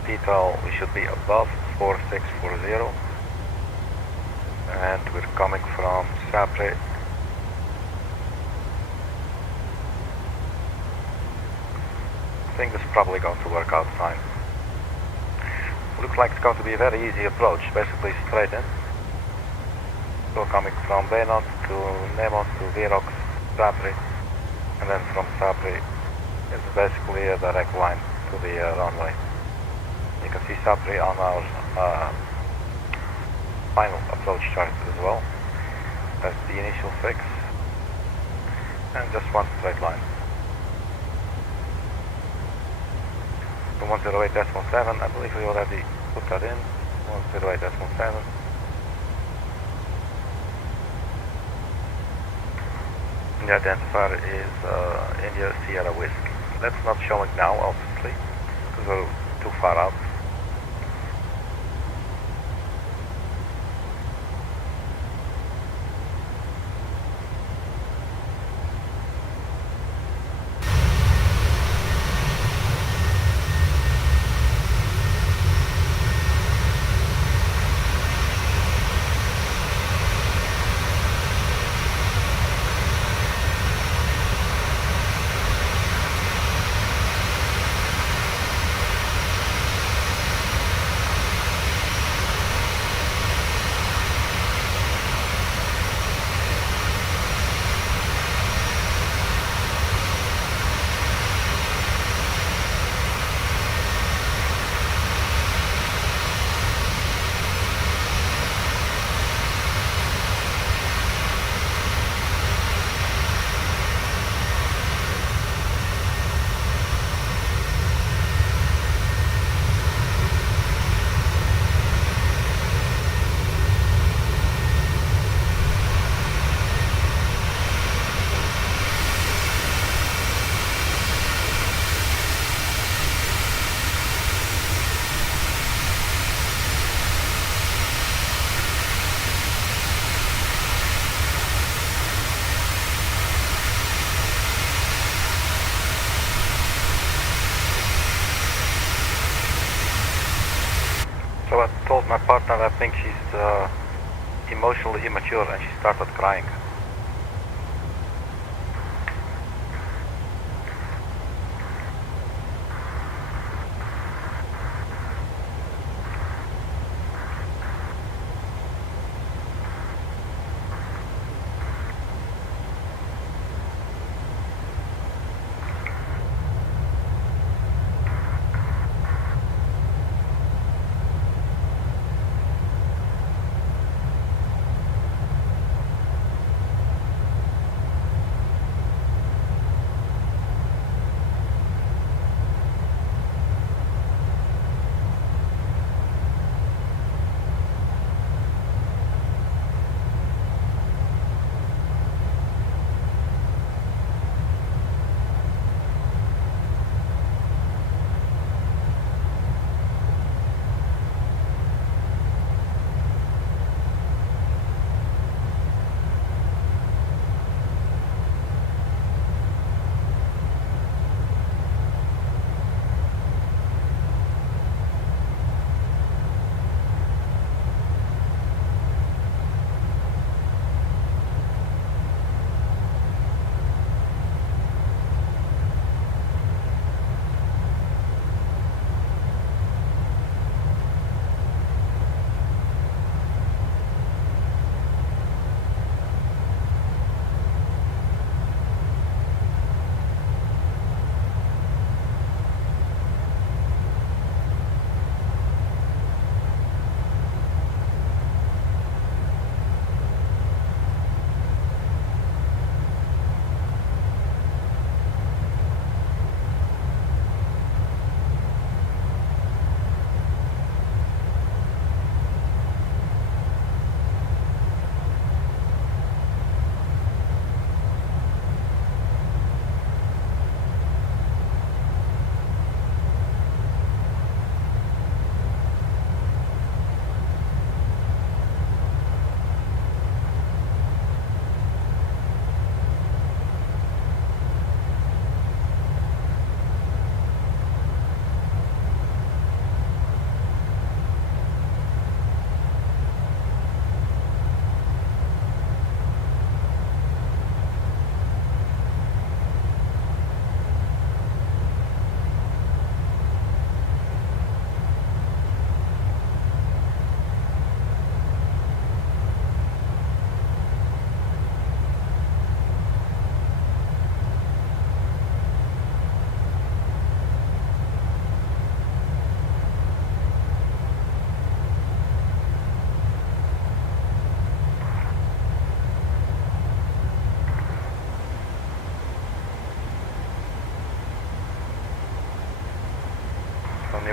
Detail, we should be above 4640. And we're coming from Sapri. I think this is probably going to work out fine. Looks like it's going to be a very easy approach, basically straight in. So coming from BENOT to Nemo to Virox, Sapri, and then from Sapri it's basically a direct line to the runway. You can see Sapri on our final approach chart as well. That's the initial fix. And just one straight line. The 108.7, I believe we already put that in. 108.7. The identifier is India Sierra Whiskey. That's not showing now, obviously, because we're too far out. So I told my partner I think she's emotionally immature, and she started crying.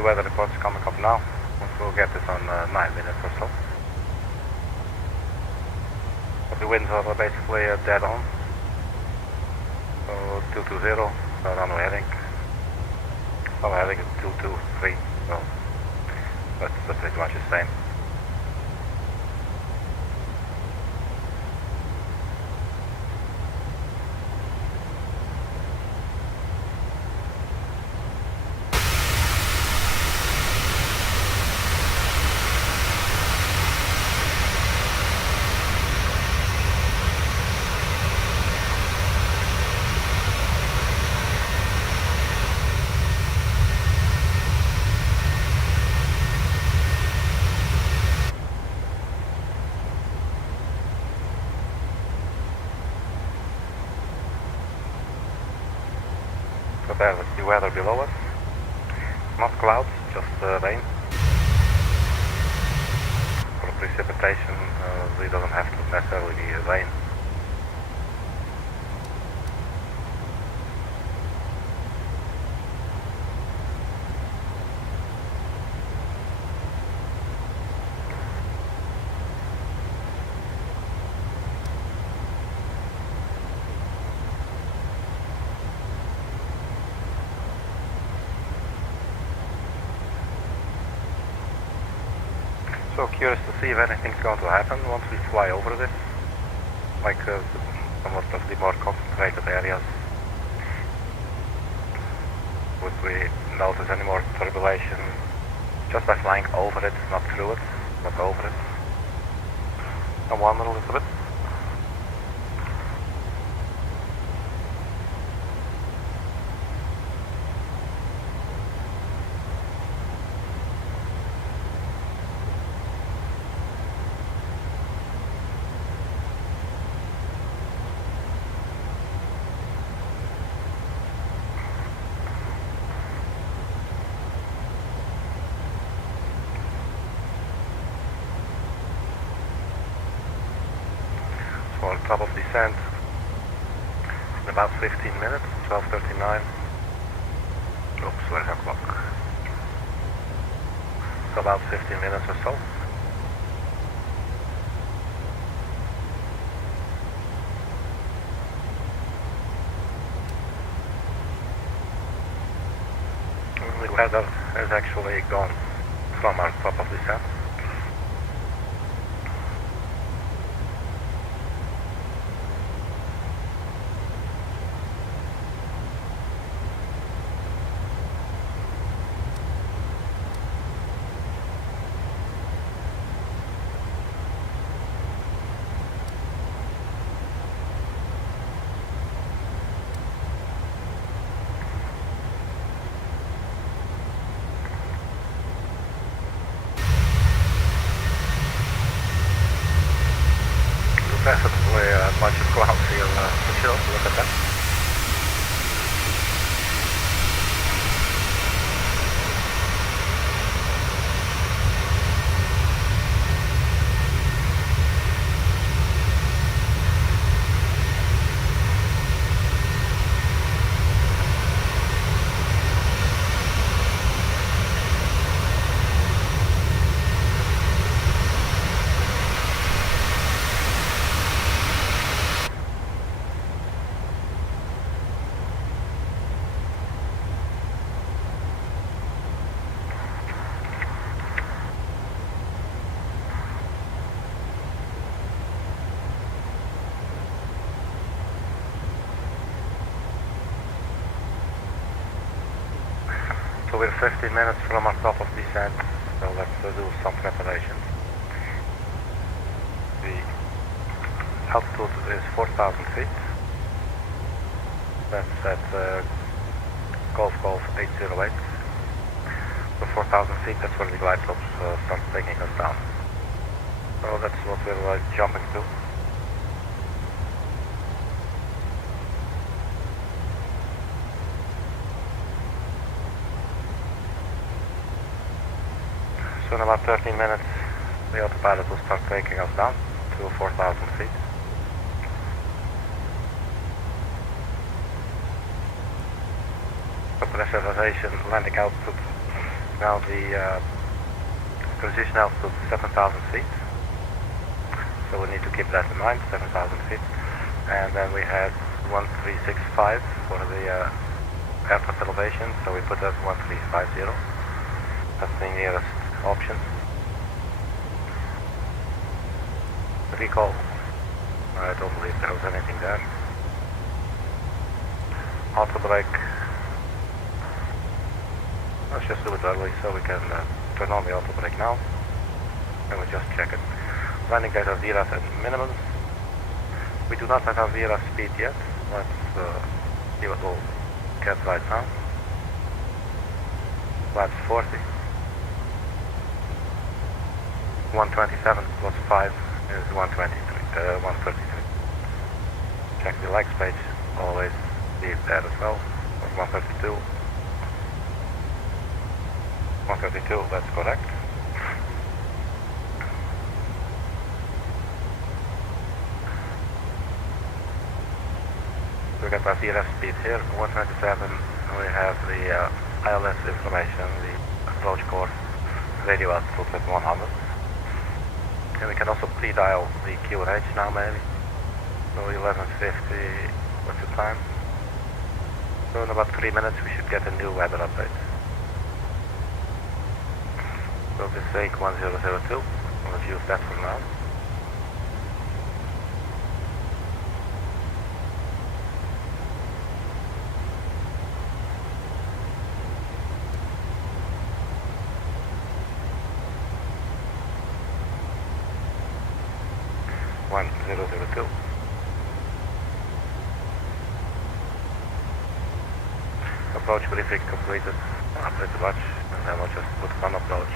weather report is coming up now. We'll get this on 9 minutes or so. But the winds are basically dead on. So 220, runway heading. Runway heading is 223, so that's pretty much the same. So there's the weather below us. Not clouds, just rain. For precipitation, it doesn't have to necessarily be rain. So curious to see if anything's going to happen once we fly over this, like some of the more concentrated areas. Would we notice any more turbulation just by flying over it, not through it, but over it? I wonder a little bit. For top of descent in about 15 minutes, 12:39. Oops, where's our clock? So about 15 minutes or so. The weather has actually gone from our top of descent. Definitely a bunch of clouds here, for sure. Look at that. So we're 15 minutes from our top of descent, so let's do some preparations. The altitude is 4,000 feet. That's at Golf 808. So 4,000 feet, that's where the glide slopes start taking us down. So that's what we're jumping to. So in about 13 minutes, the autopilot will start taking us down to 4,000 feet. The pressurization landing altitude Now the transition altitude is 7,000 feet. So we need to keep that in mind, 7,000 feet. And then we had 1365 for the airport elevation, so we put that 1350. That's the nearest option. Recall. I don't believe there was anything there. Auto brake. Let's just do it early so we can turn on the auto brake now. And we just check it. Landing guys are VRAS at minimum. We do not have our VRAS speed yet. Let's see what we'll get right now. Flaps 40. 127 plus 5 is 133. Check the legs page, always leave there as well. 132. 132, that's correct. We got our VRF speed here, 127, and we have the ILS information, the approach course, radio altitude at 100. And we can also pre-dial the QRH now maybe. So 11:50, what's the time? So in about 3 minutes we should get a new weather update. So this is 1002, let's use that for now. Approach briefing completed. Pretty much, and then we'll just put on approach.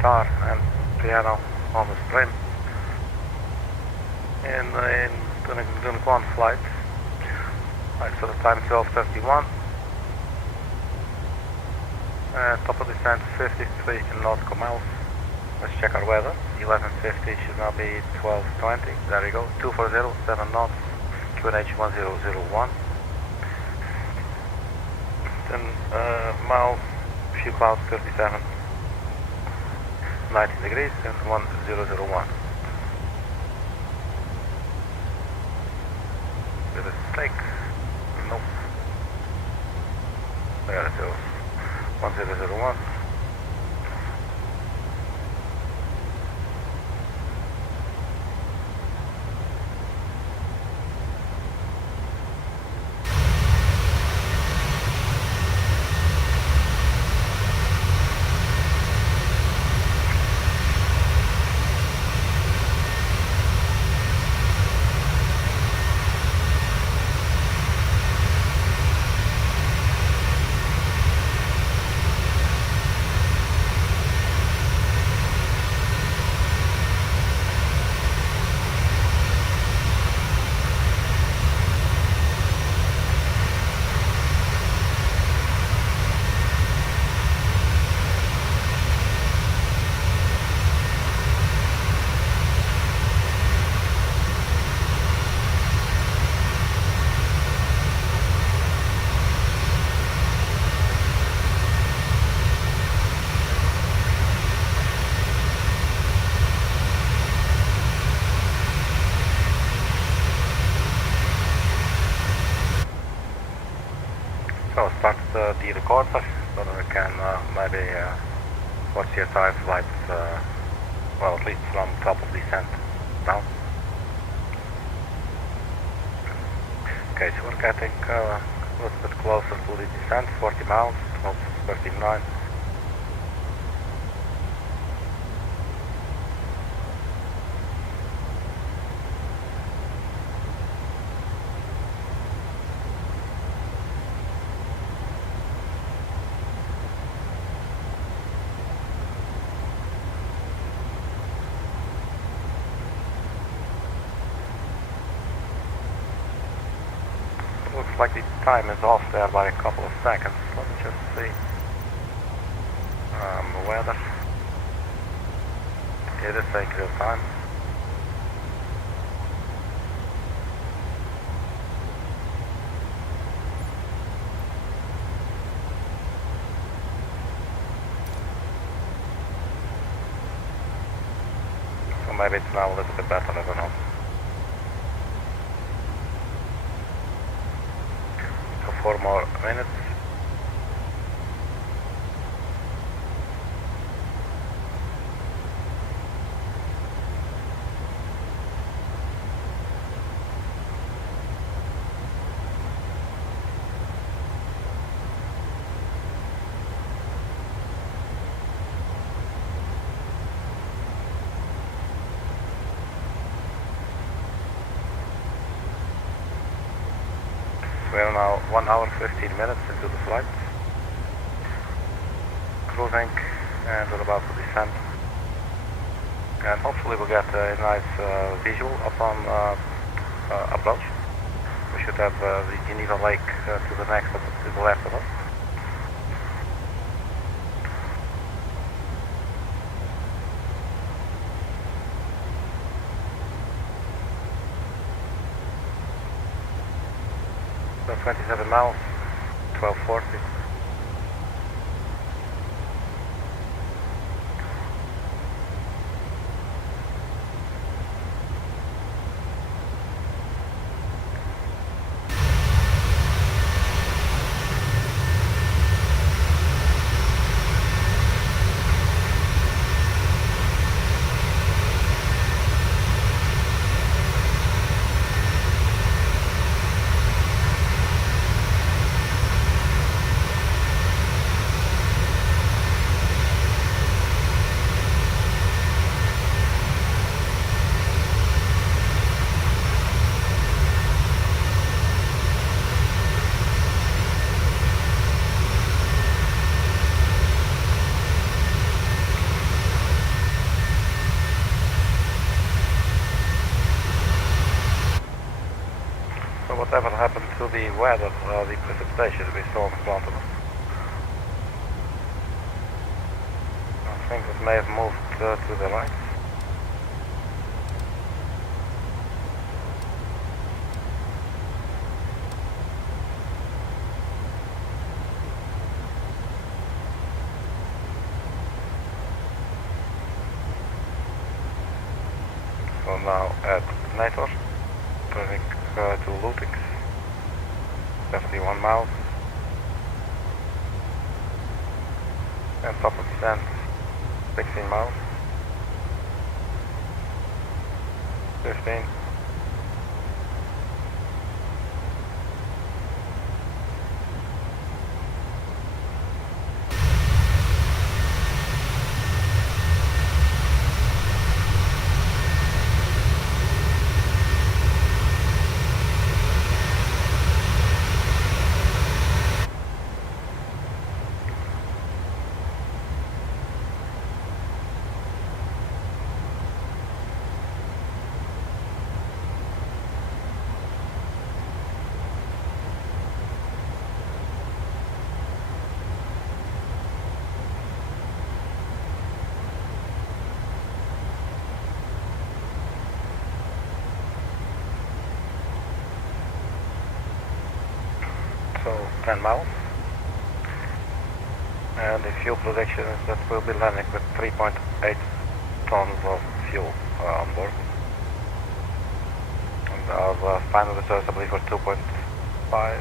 guitar and piano on the stream. In doing one flight. Right, so the time is 12:31. Top of descent 53 nautical miles. Let's check our weather. 11:50 should now be 12:20. There we go. 240, 7 knots. QNH 1001. Then miles, few clouds 37. 90 degrees and 1001. With a snake? Nope. There it goes. 1001. So start the recorder so that we can maybe watch the entire flight, well, at least from top of descent down. Okay, so we're getting a little bit closer to the descent, 40 miles, 12:39. Looks like the time is off there by a couple of seconds. Let me just see. Weather. It is saying real time. So maybe it's now a little bit better, I don't know. So 4 more minutes. We are now 1 hour 15 minutes into the flight. Cruising and we're about to descend. And hopefully we'll get a nice visual upon approach. We should have the Geneva Lake to the next, to the left of us. So 27 miles, 12:40. whatever happened to the weather, the precipitation we saw in front of us. I think it may have moved to the right. So now at NATOR, turning to LUTIX, 71 miles, and top of descent, 16 miles, 15, so 10 miles. And the fuel prediction is that we'll be landing with 3.8 tons of fuel on board. And our final reserves, I believe, are 2.5.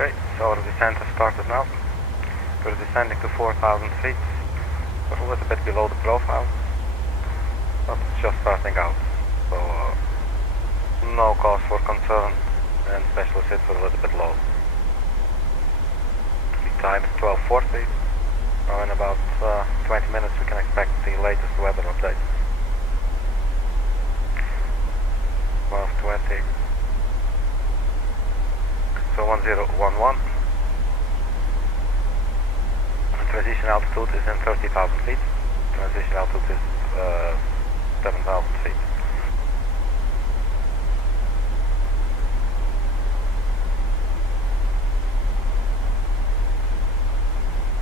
Okay, so the descent has started now. We're descending to 4,000 feet. We're a little bit below the profile, but it's just starting out. So no cause for concern, and especially since we're a little bit low. The time is 12:40. So in about 20 minutes we can expect the latest weather update. 12:20. So 1011. Transition altitude is in 30,000 feet. Transition altitude is 7,000 feet.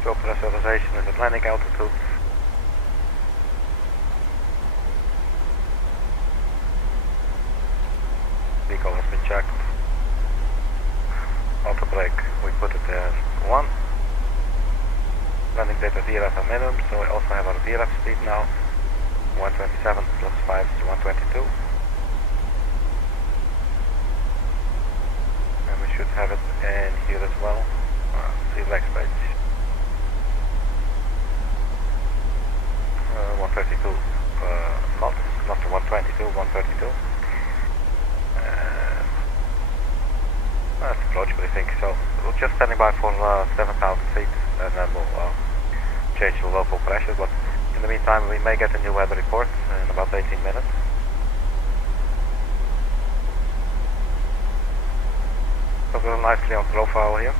Fuel pressurization is at landing altitude. Vehicle has been checked. Auto brake, we put it in 1. Landing data VRF are minimum, so we also have our VRF speed now. 127 plus 5 is 122. And we should have it in here as well. See the next page. 132 knots, not 122, 132. That's approachable, I think. So we're just standing by for 7,000 feet, and then we'll change the local pressure. But in the meantime, we may get a new weather report in about 18 minutes. So we're nicely on profile here.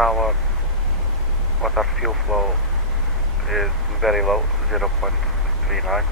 now what our fuel flow is very low, 0.39.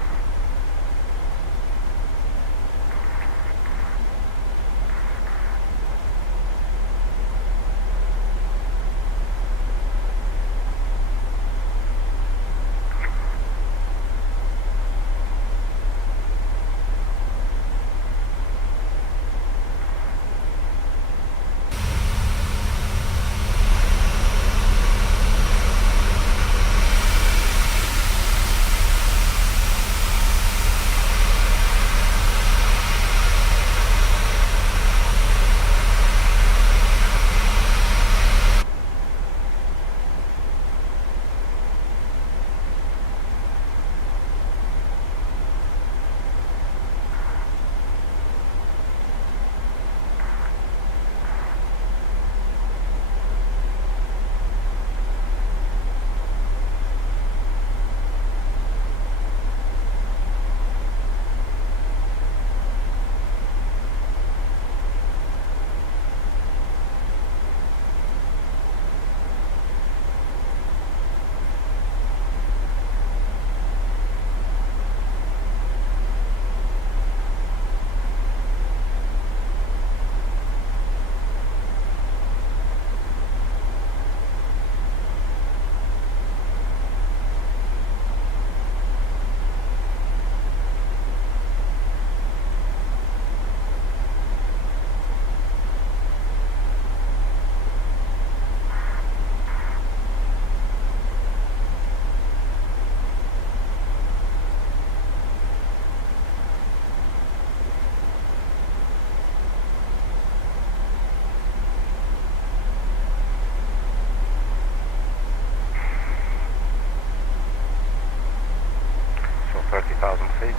So 30,000 feet.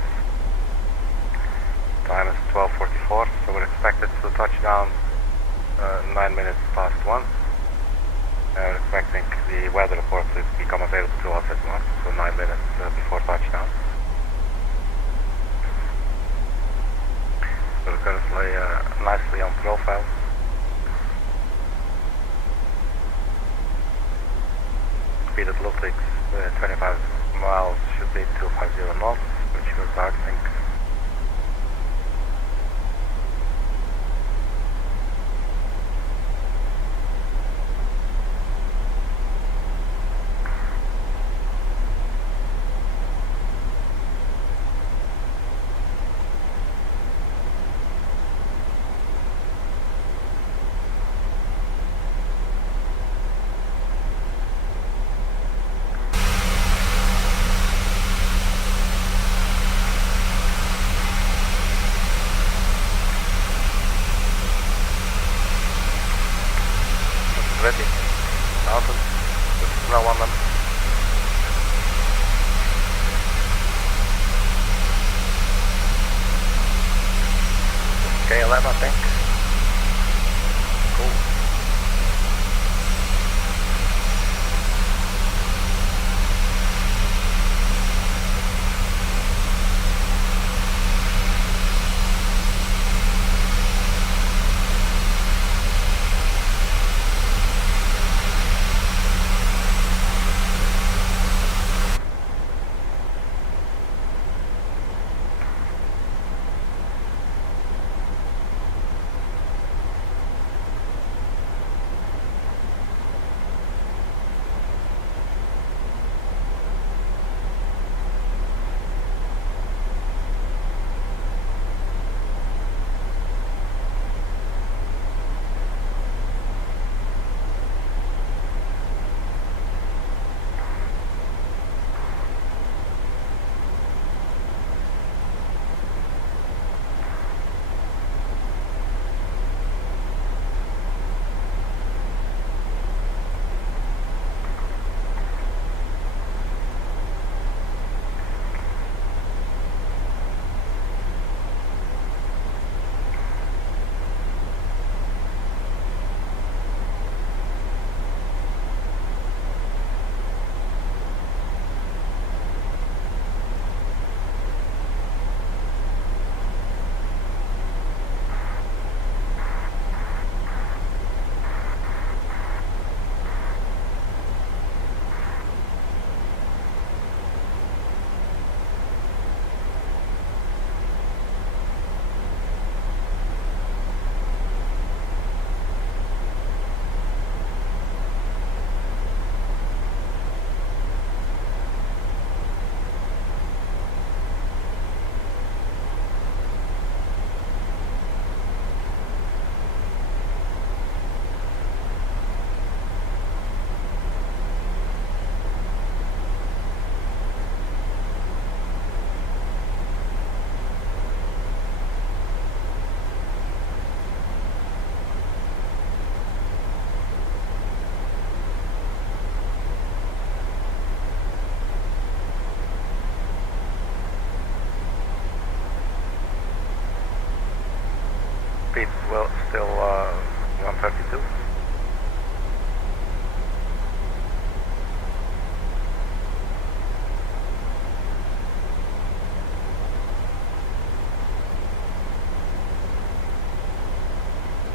Time is 12:44, so we're expected to touch down 9 minutes past 1. We're expecting the weather report to become available to us at 1, so 9 minutes before touchdown. We're currently nicely on profile. Speed at LUTIX 25 miles should be 250 knots, which we're targeting. Ready? Mountain. With snow on them. KLM, I think. Cool. speed well still 132.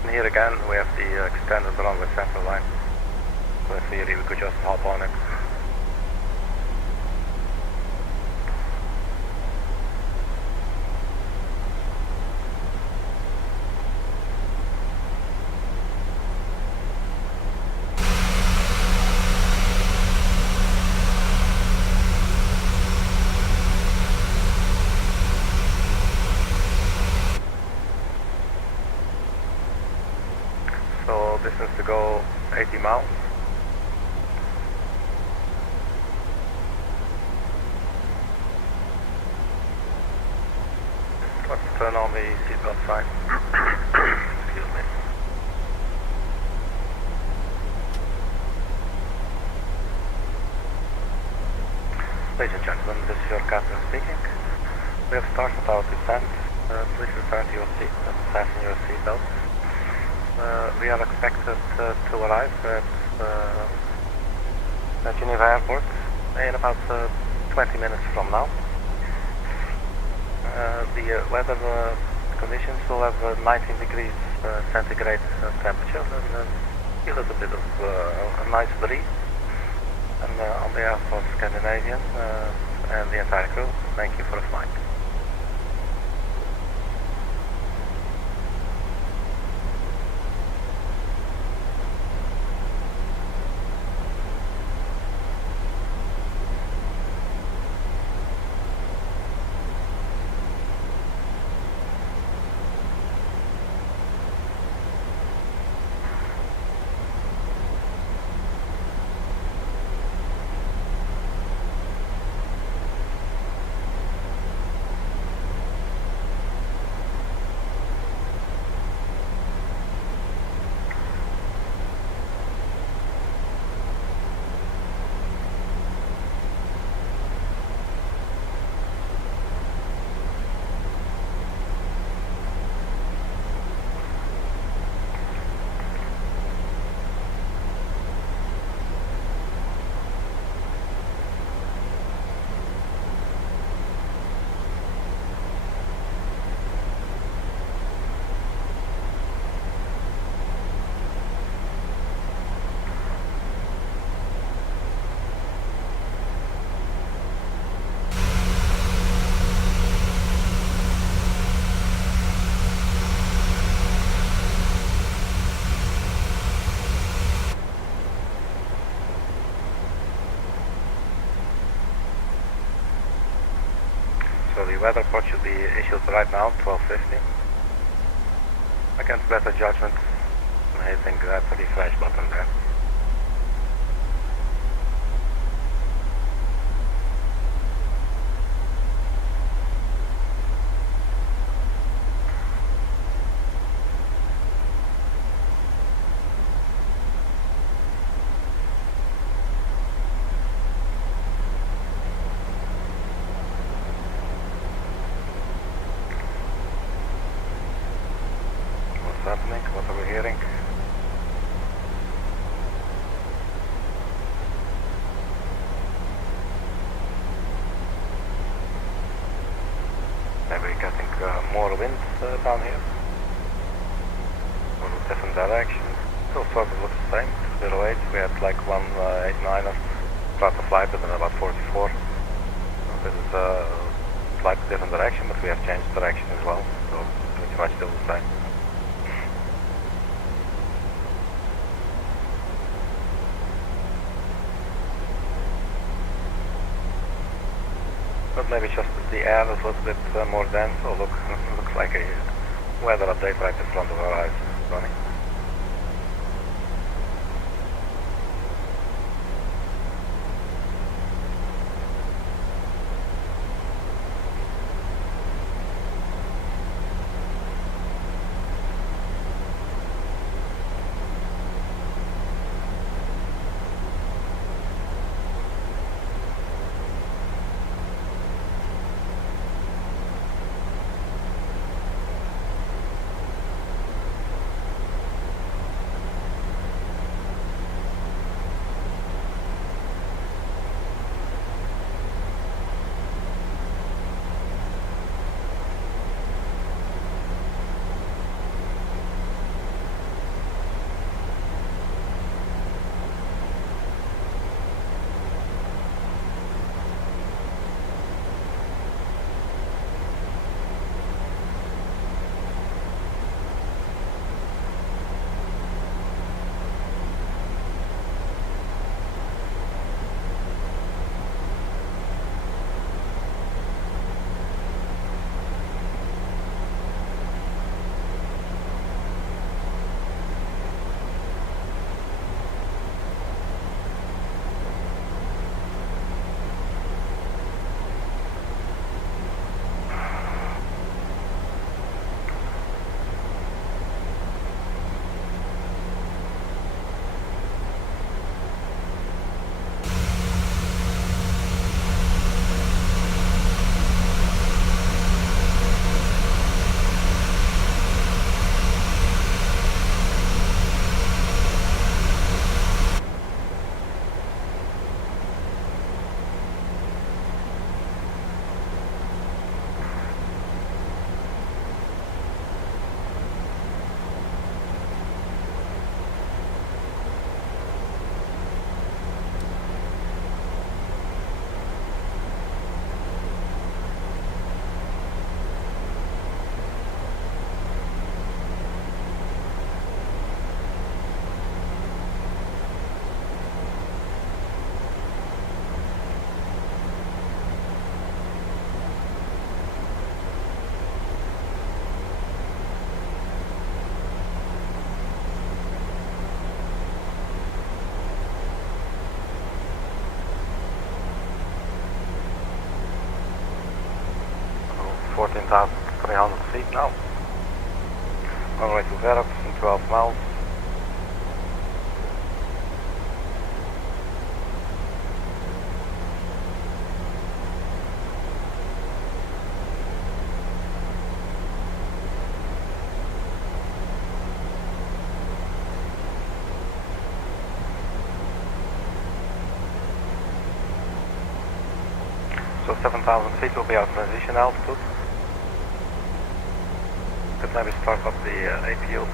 And here again we have the extended runway center line. So in theory we could just hop on it. So distance to go 80 miles. Let's turn on the seatbelt sign. Excuse me. Ladies and gentlemen, this is your captain speaking. We have started our descent. Please return to your seat and fasten your seatbelt. We are expected to arrive at Geneva Airport in about 20 minutes from now. The weather conditions will have 19 degrees centigrade temperature and a little bit of a nice breeze. And on behalf of Scandinavian and the entire crew, thank you for the flight. So the weather report should be issued right now, 12:50. Against better judgment, I think that's a refresh button there. Happening? What are we hearing? Maybe getting more wind down here. Or a different direction. Still sort of looks the same. 08, we had like 189 start the flight at about 44. This is a slightly different direction, but we have changed direction as well. So pretty much still the same. But maybe just the air is a little bit more dense. Oh look, looks like a weather update right in front of our eyes, Ronnie. 7,300 feet now. On our way to Verop in 12 miles. So 7,000 feet will be our transition altitude. Could maybe start up the APU.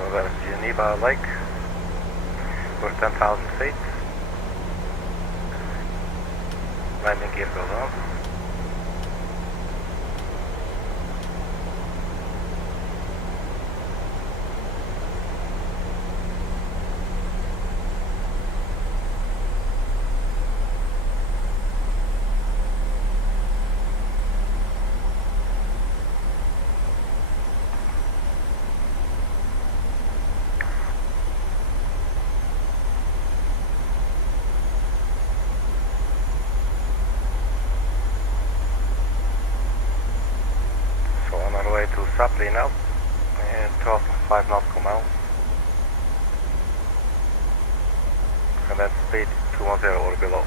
So that is Geneva Lake. We're 10,000 feet. Landing gear goes on. To Sapri now, and 12.5 nautical miles, and then speed 210 or below.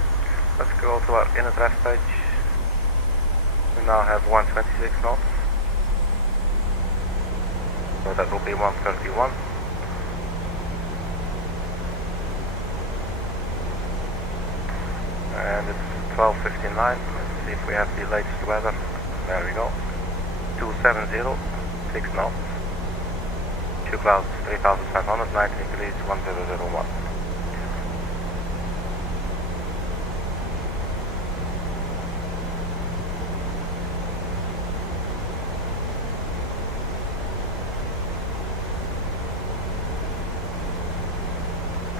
Let's go to our inner thrust stage. We now have 126 knots, so that will be 131. And it's 12:59. Let's see if we have the latest weather. There we go. 270, 6 knots, 2 clouds, 3,500, 90 degrees, 1001.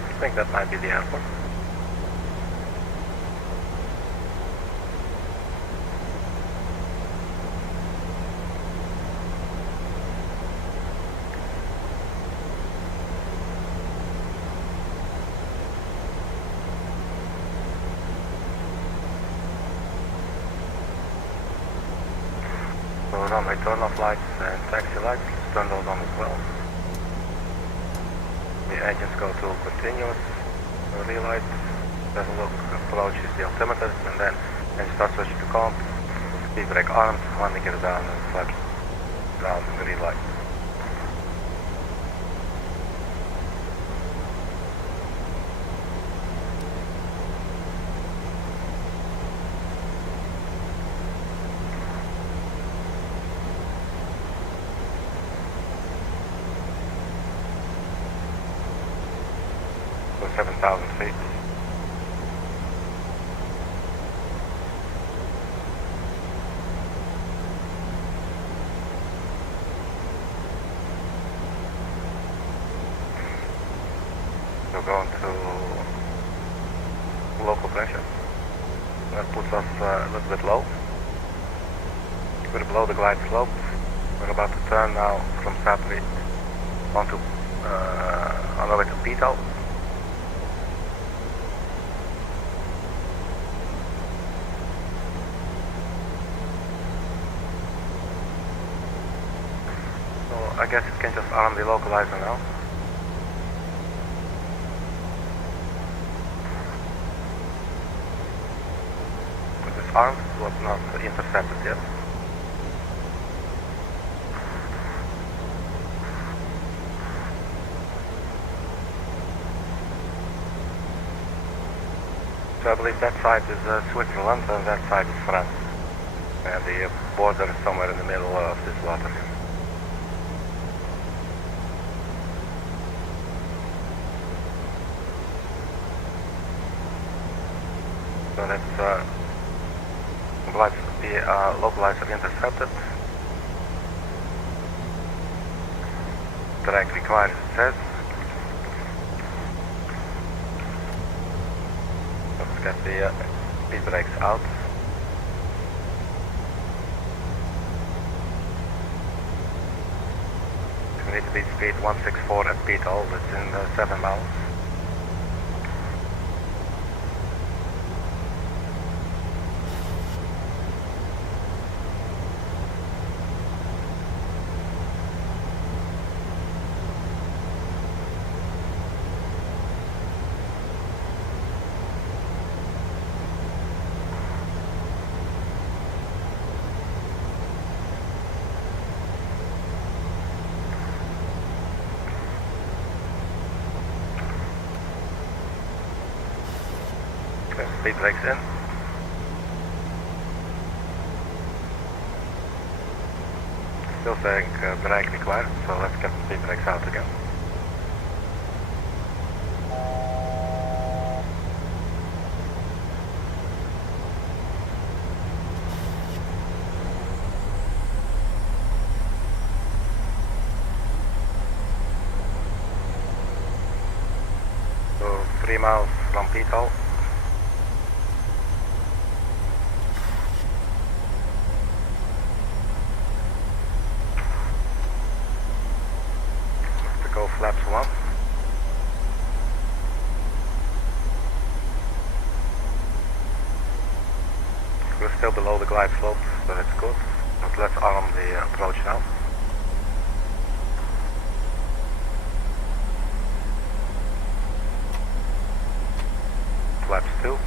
I think that might be the airport. So runway turn-off lights and taxi lights, turn those on as well. The engines go to continuous, relight, then look, approaches the altimeters, and then start switching to comp. Speed brake armed, landing gear down and flaps down in green light. So 7,000 feet. So going to local pressure. That puts us a little bit low. We're below the glide slope. We're about to turn now from Sapri onto on our way to Pito. So I guess it can just arm the localizer now. Armed, was not intercepted yet. So I believe that side is Switzerland and that side is France. And the border is somewhere in the middle of this water here. So that's the localizer intercepted. Drag required, it says. Let's get the speed brakes out. We need to beat speed 164 at Pito, it's in 7 miles. Speed brakes in. Still saying brake required, so let's get the speed brakes out again. So 3 miles from Pito. Go flaps 1. We're still below the glide slope, so that's good. But let's arm the approach now. Flaps 2.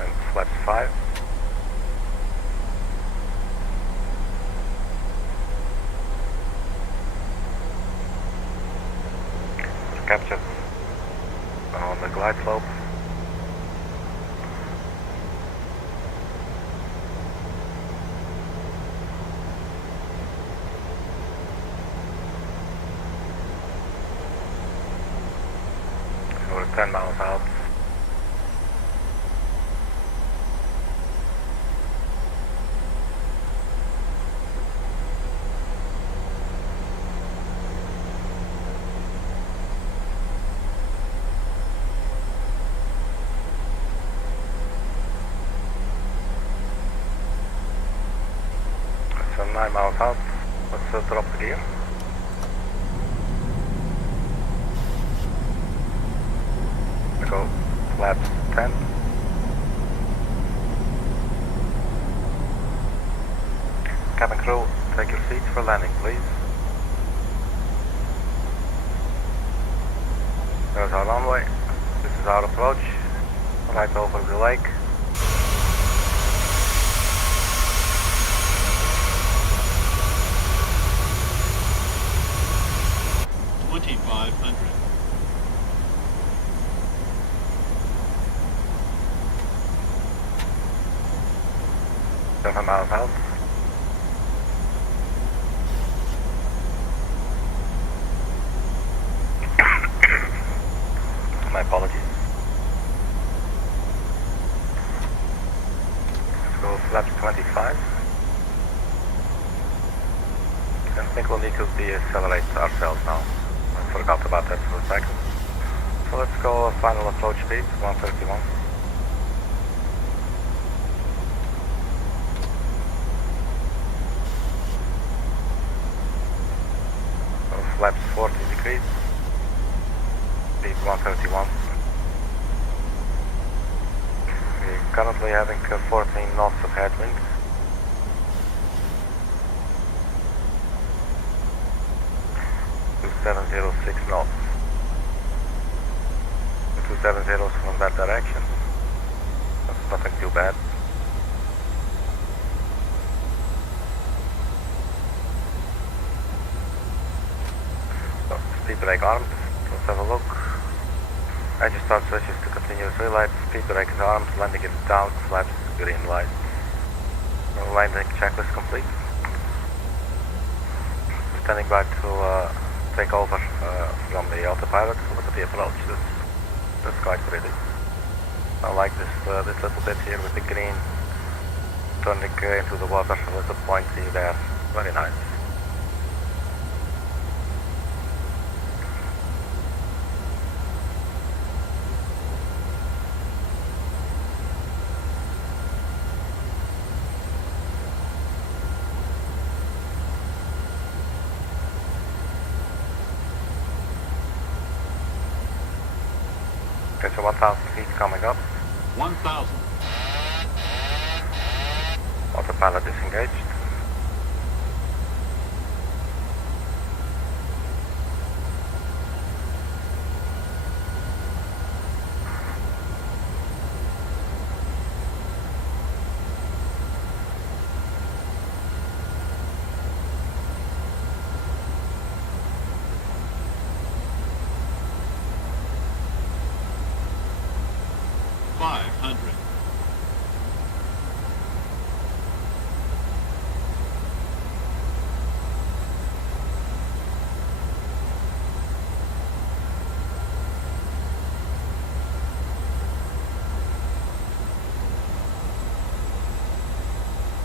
And flaps 5. Captured on the glide slope. So we're 10 miles out. So 9 miles out. Let's drop the gear. Go flaps 10. Cabin crew, take your seats for landing, please. There's our runway. This is our approach. Right over the lake. Seven miles out. My apologies. Let's go flaps 25. I think we'll need to decelerate ourselves now. I forgot about that for a second. So let's go final approach speed, 131. Flaps 40 degrees, speed 131. We're currently having 14 knots of headwind. To 706 knots. 270s from that direction. That's nothing too bad. Speed brake armed, let's have a look. Engine start switches to continuous relight, speed brake is armed, landing is down, flaps green light. Landing checklist complete. Standing by to take over from the autopilot. Look at the approach, that's quite pretty. I like this little bit here with the green turning into the water, a little pointy there, very nice. Okay, so 1,000 feet coming up. 1,000. Autopilot disengaged.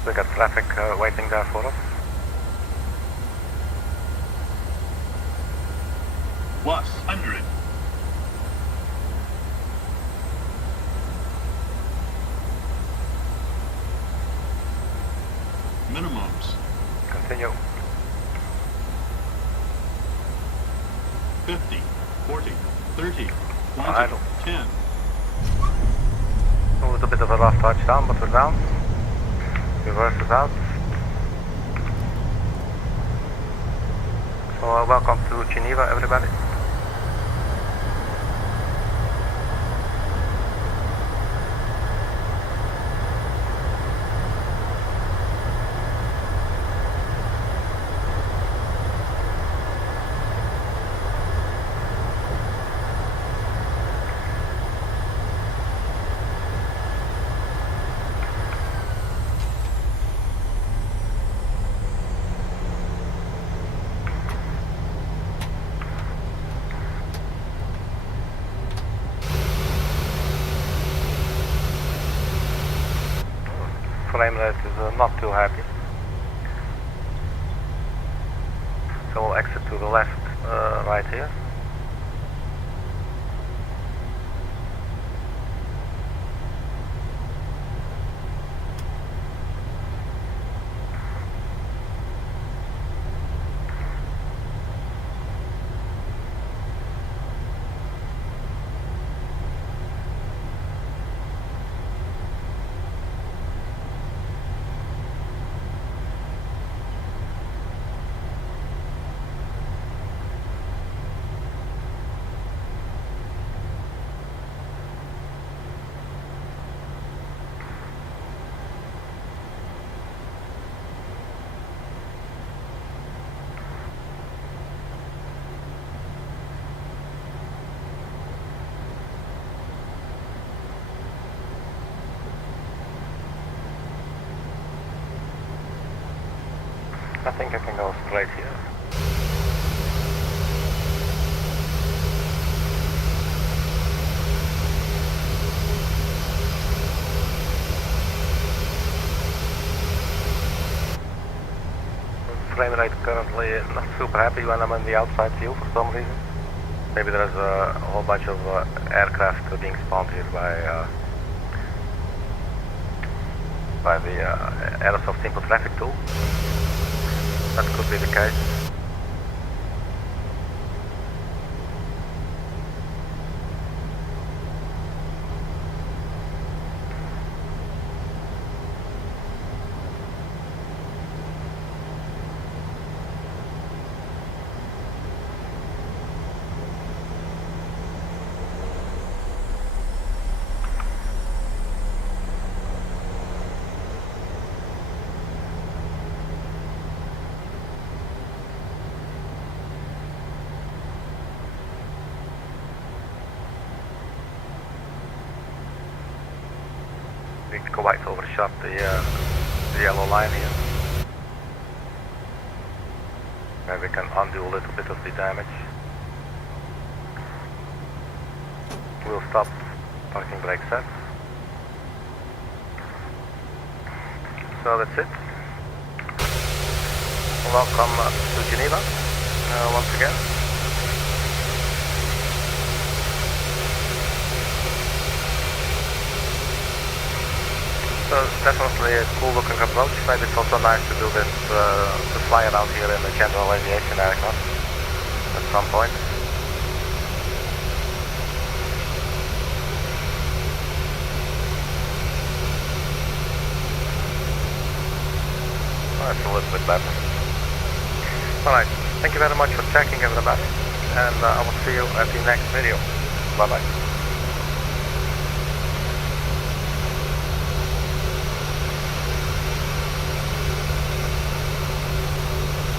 We got traffic waiting there for us. Plus 100. Minimums. Continue. 50, 40, 30, 20, Idle. 10. A little bit of a rough touchdown, but we're down. Reverse is out. So welcome to Geneva, everybody. Frame rate is not too happy. So we'll exit to the left right here. I think I can go straight here. Frame rate currently not super happy when I'm in the outside view for some reason. Maybe there's a whole bunch of aircraft being spawned here by the Aerosoft Simple Traffic tool. That could be the case. We quite overshot the yellow line here. Maybe we can undo a little bit of the damage. We'll stop, parking brake set. So that's it. Welcome to Geneva once again. So it's definitely a cool looking approach. Maybe it's also nice to do this, to fly around here in a general aviation aircraft at some point. Oh, it's a little bit better. Alright, thank you very much for checking everybody, and I will see you at the next video. Bye bye.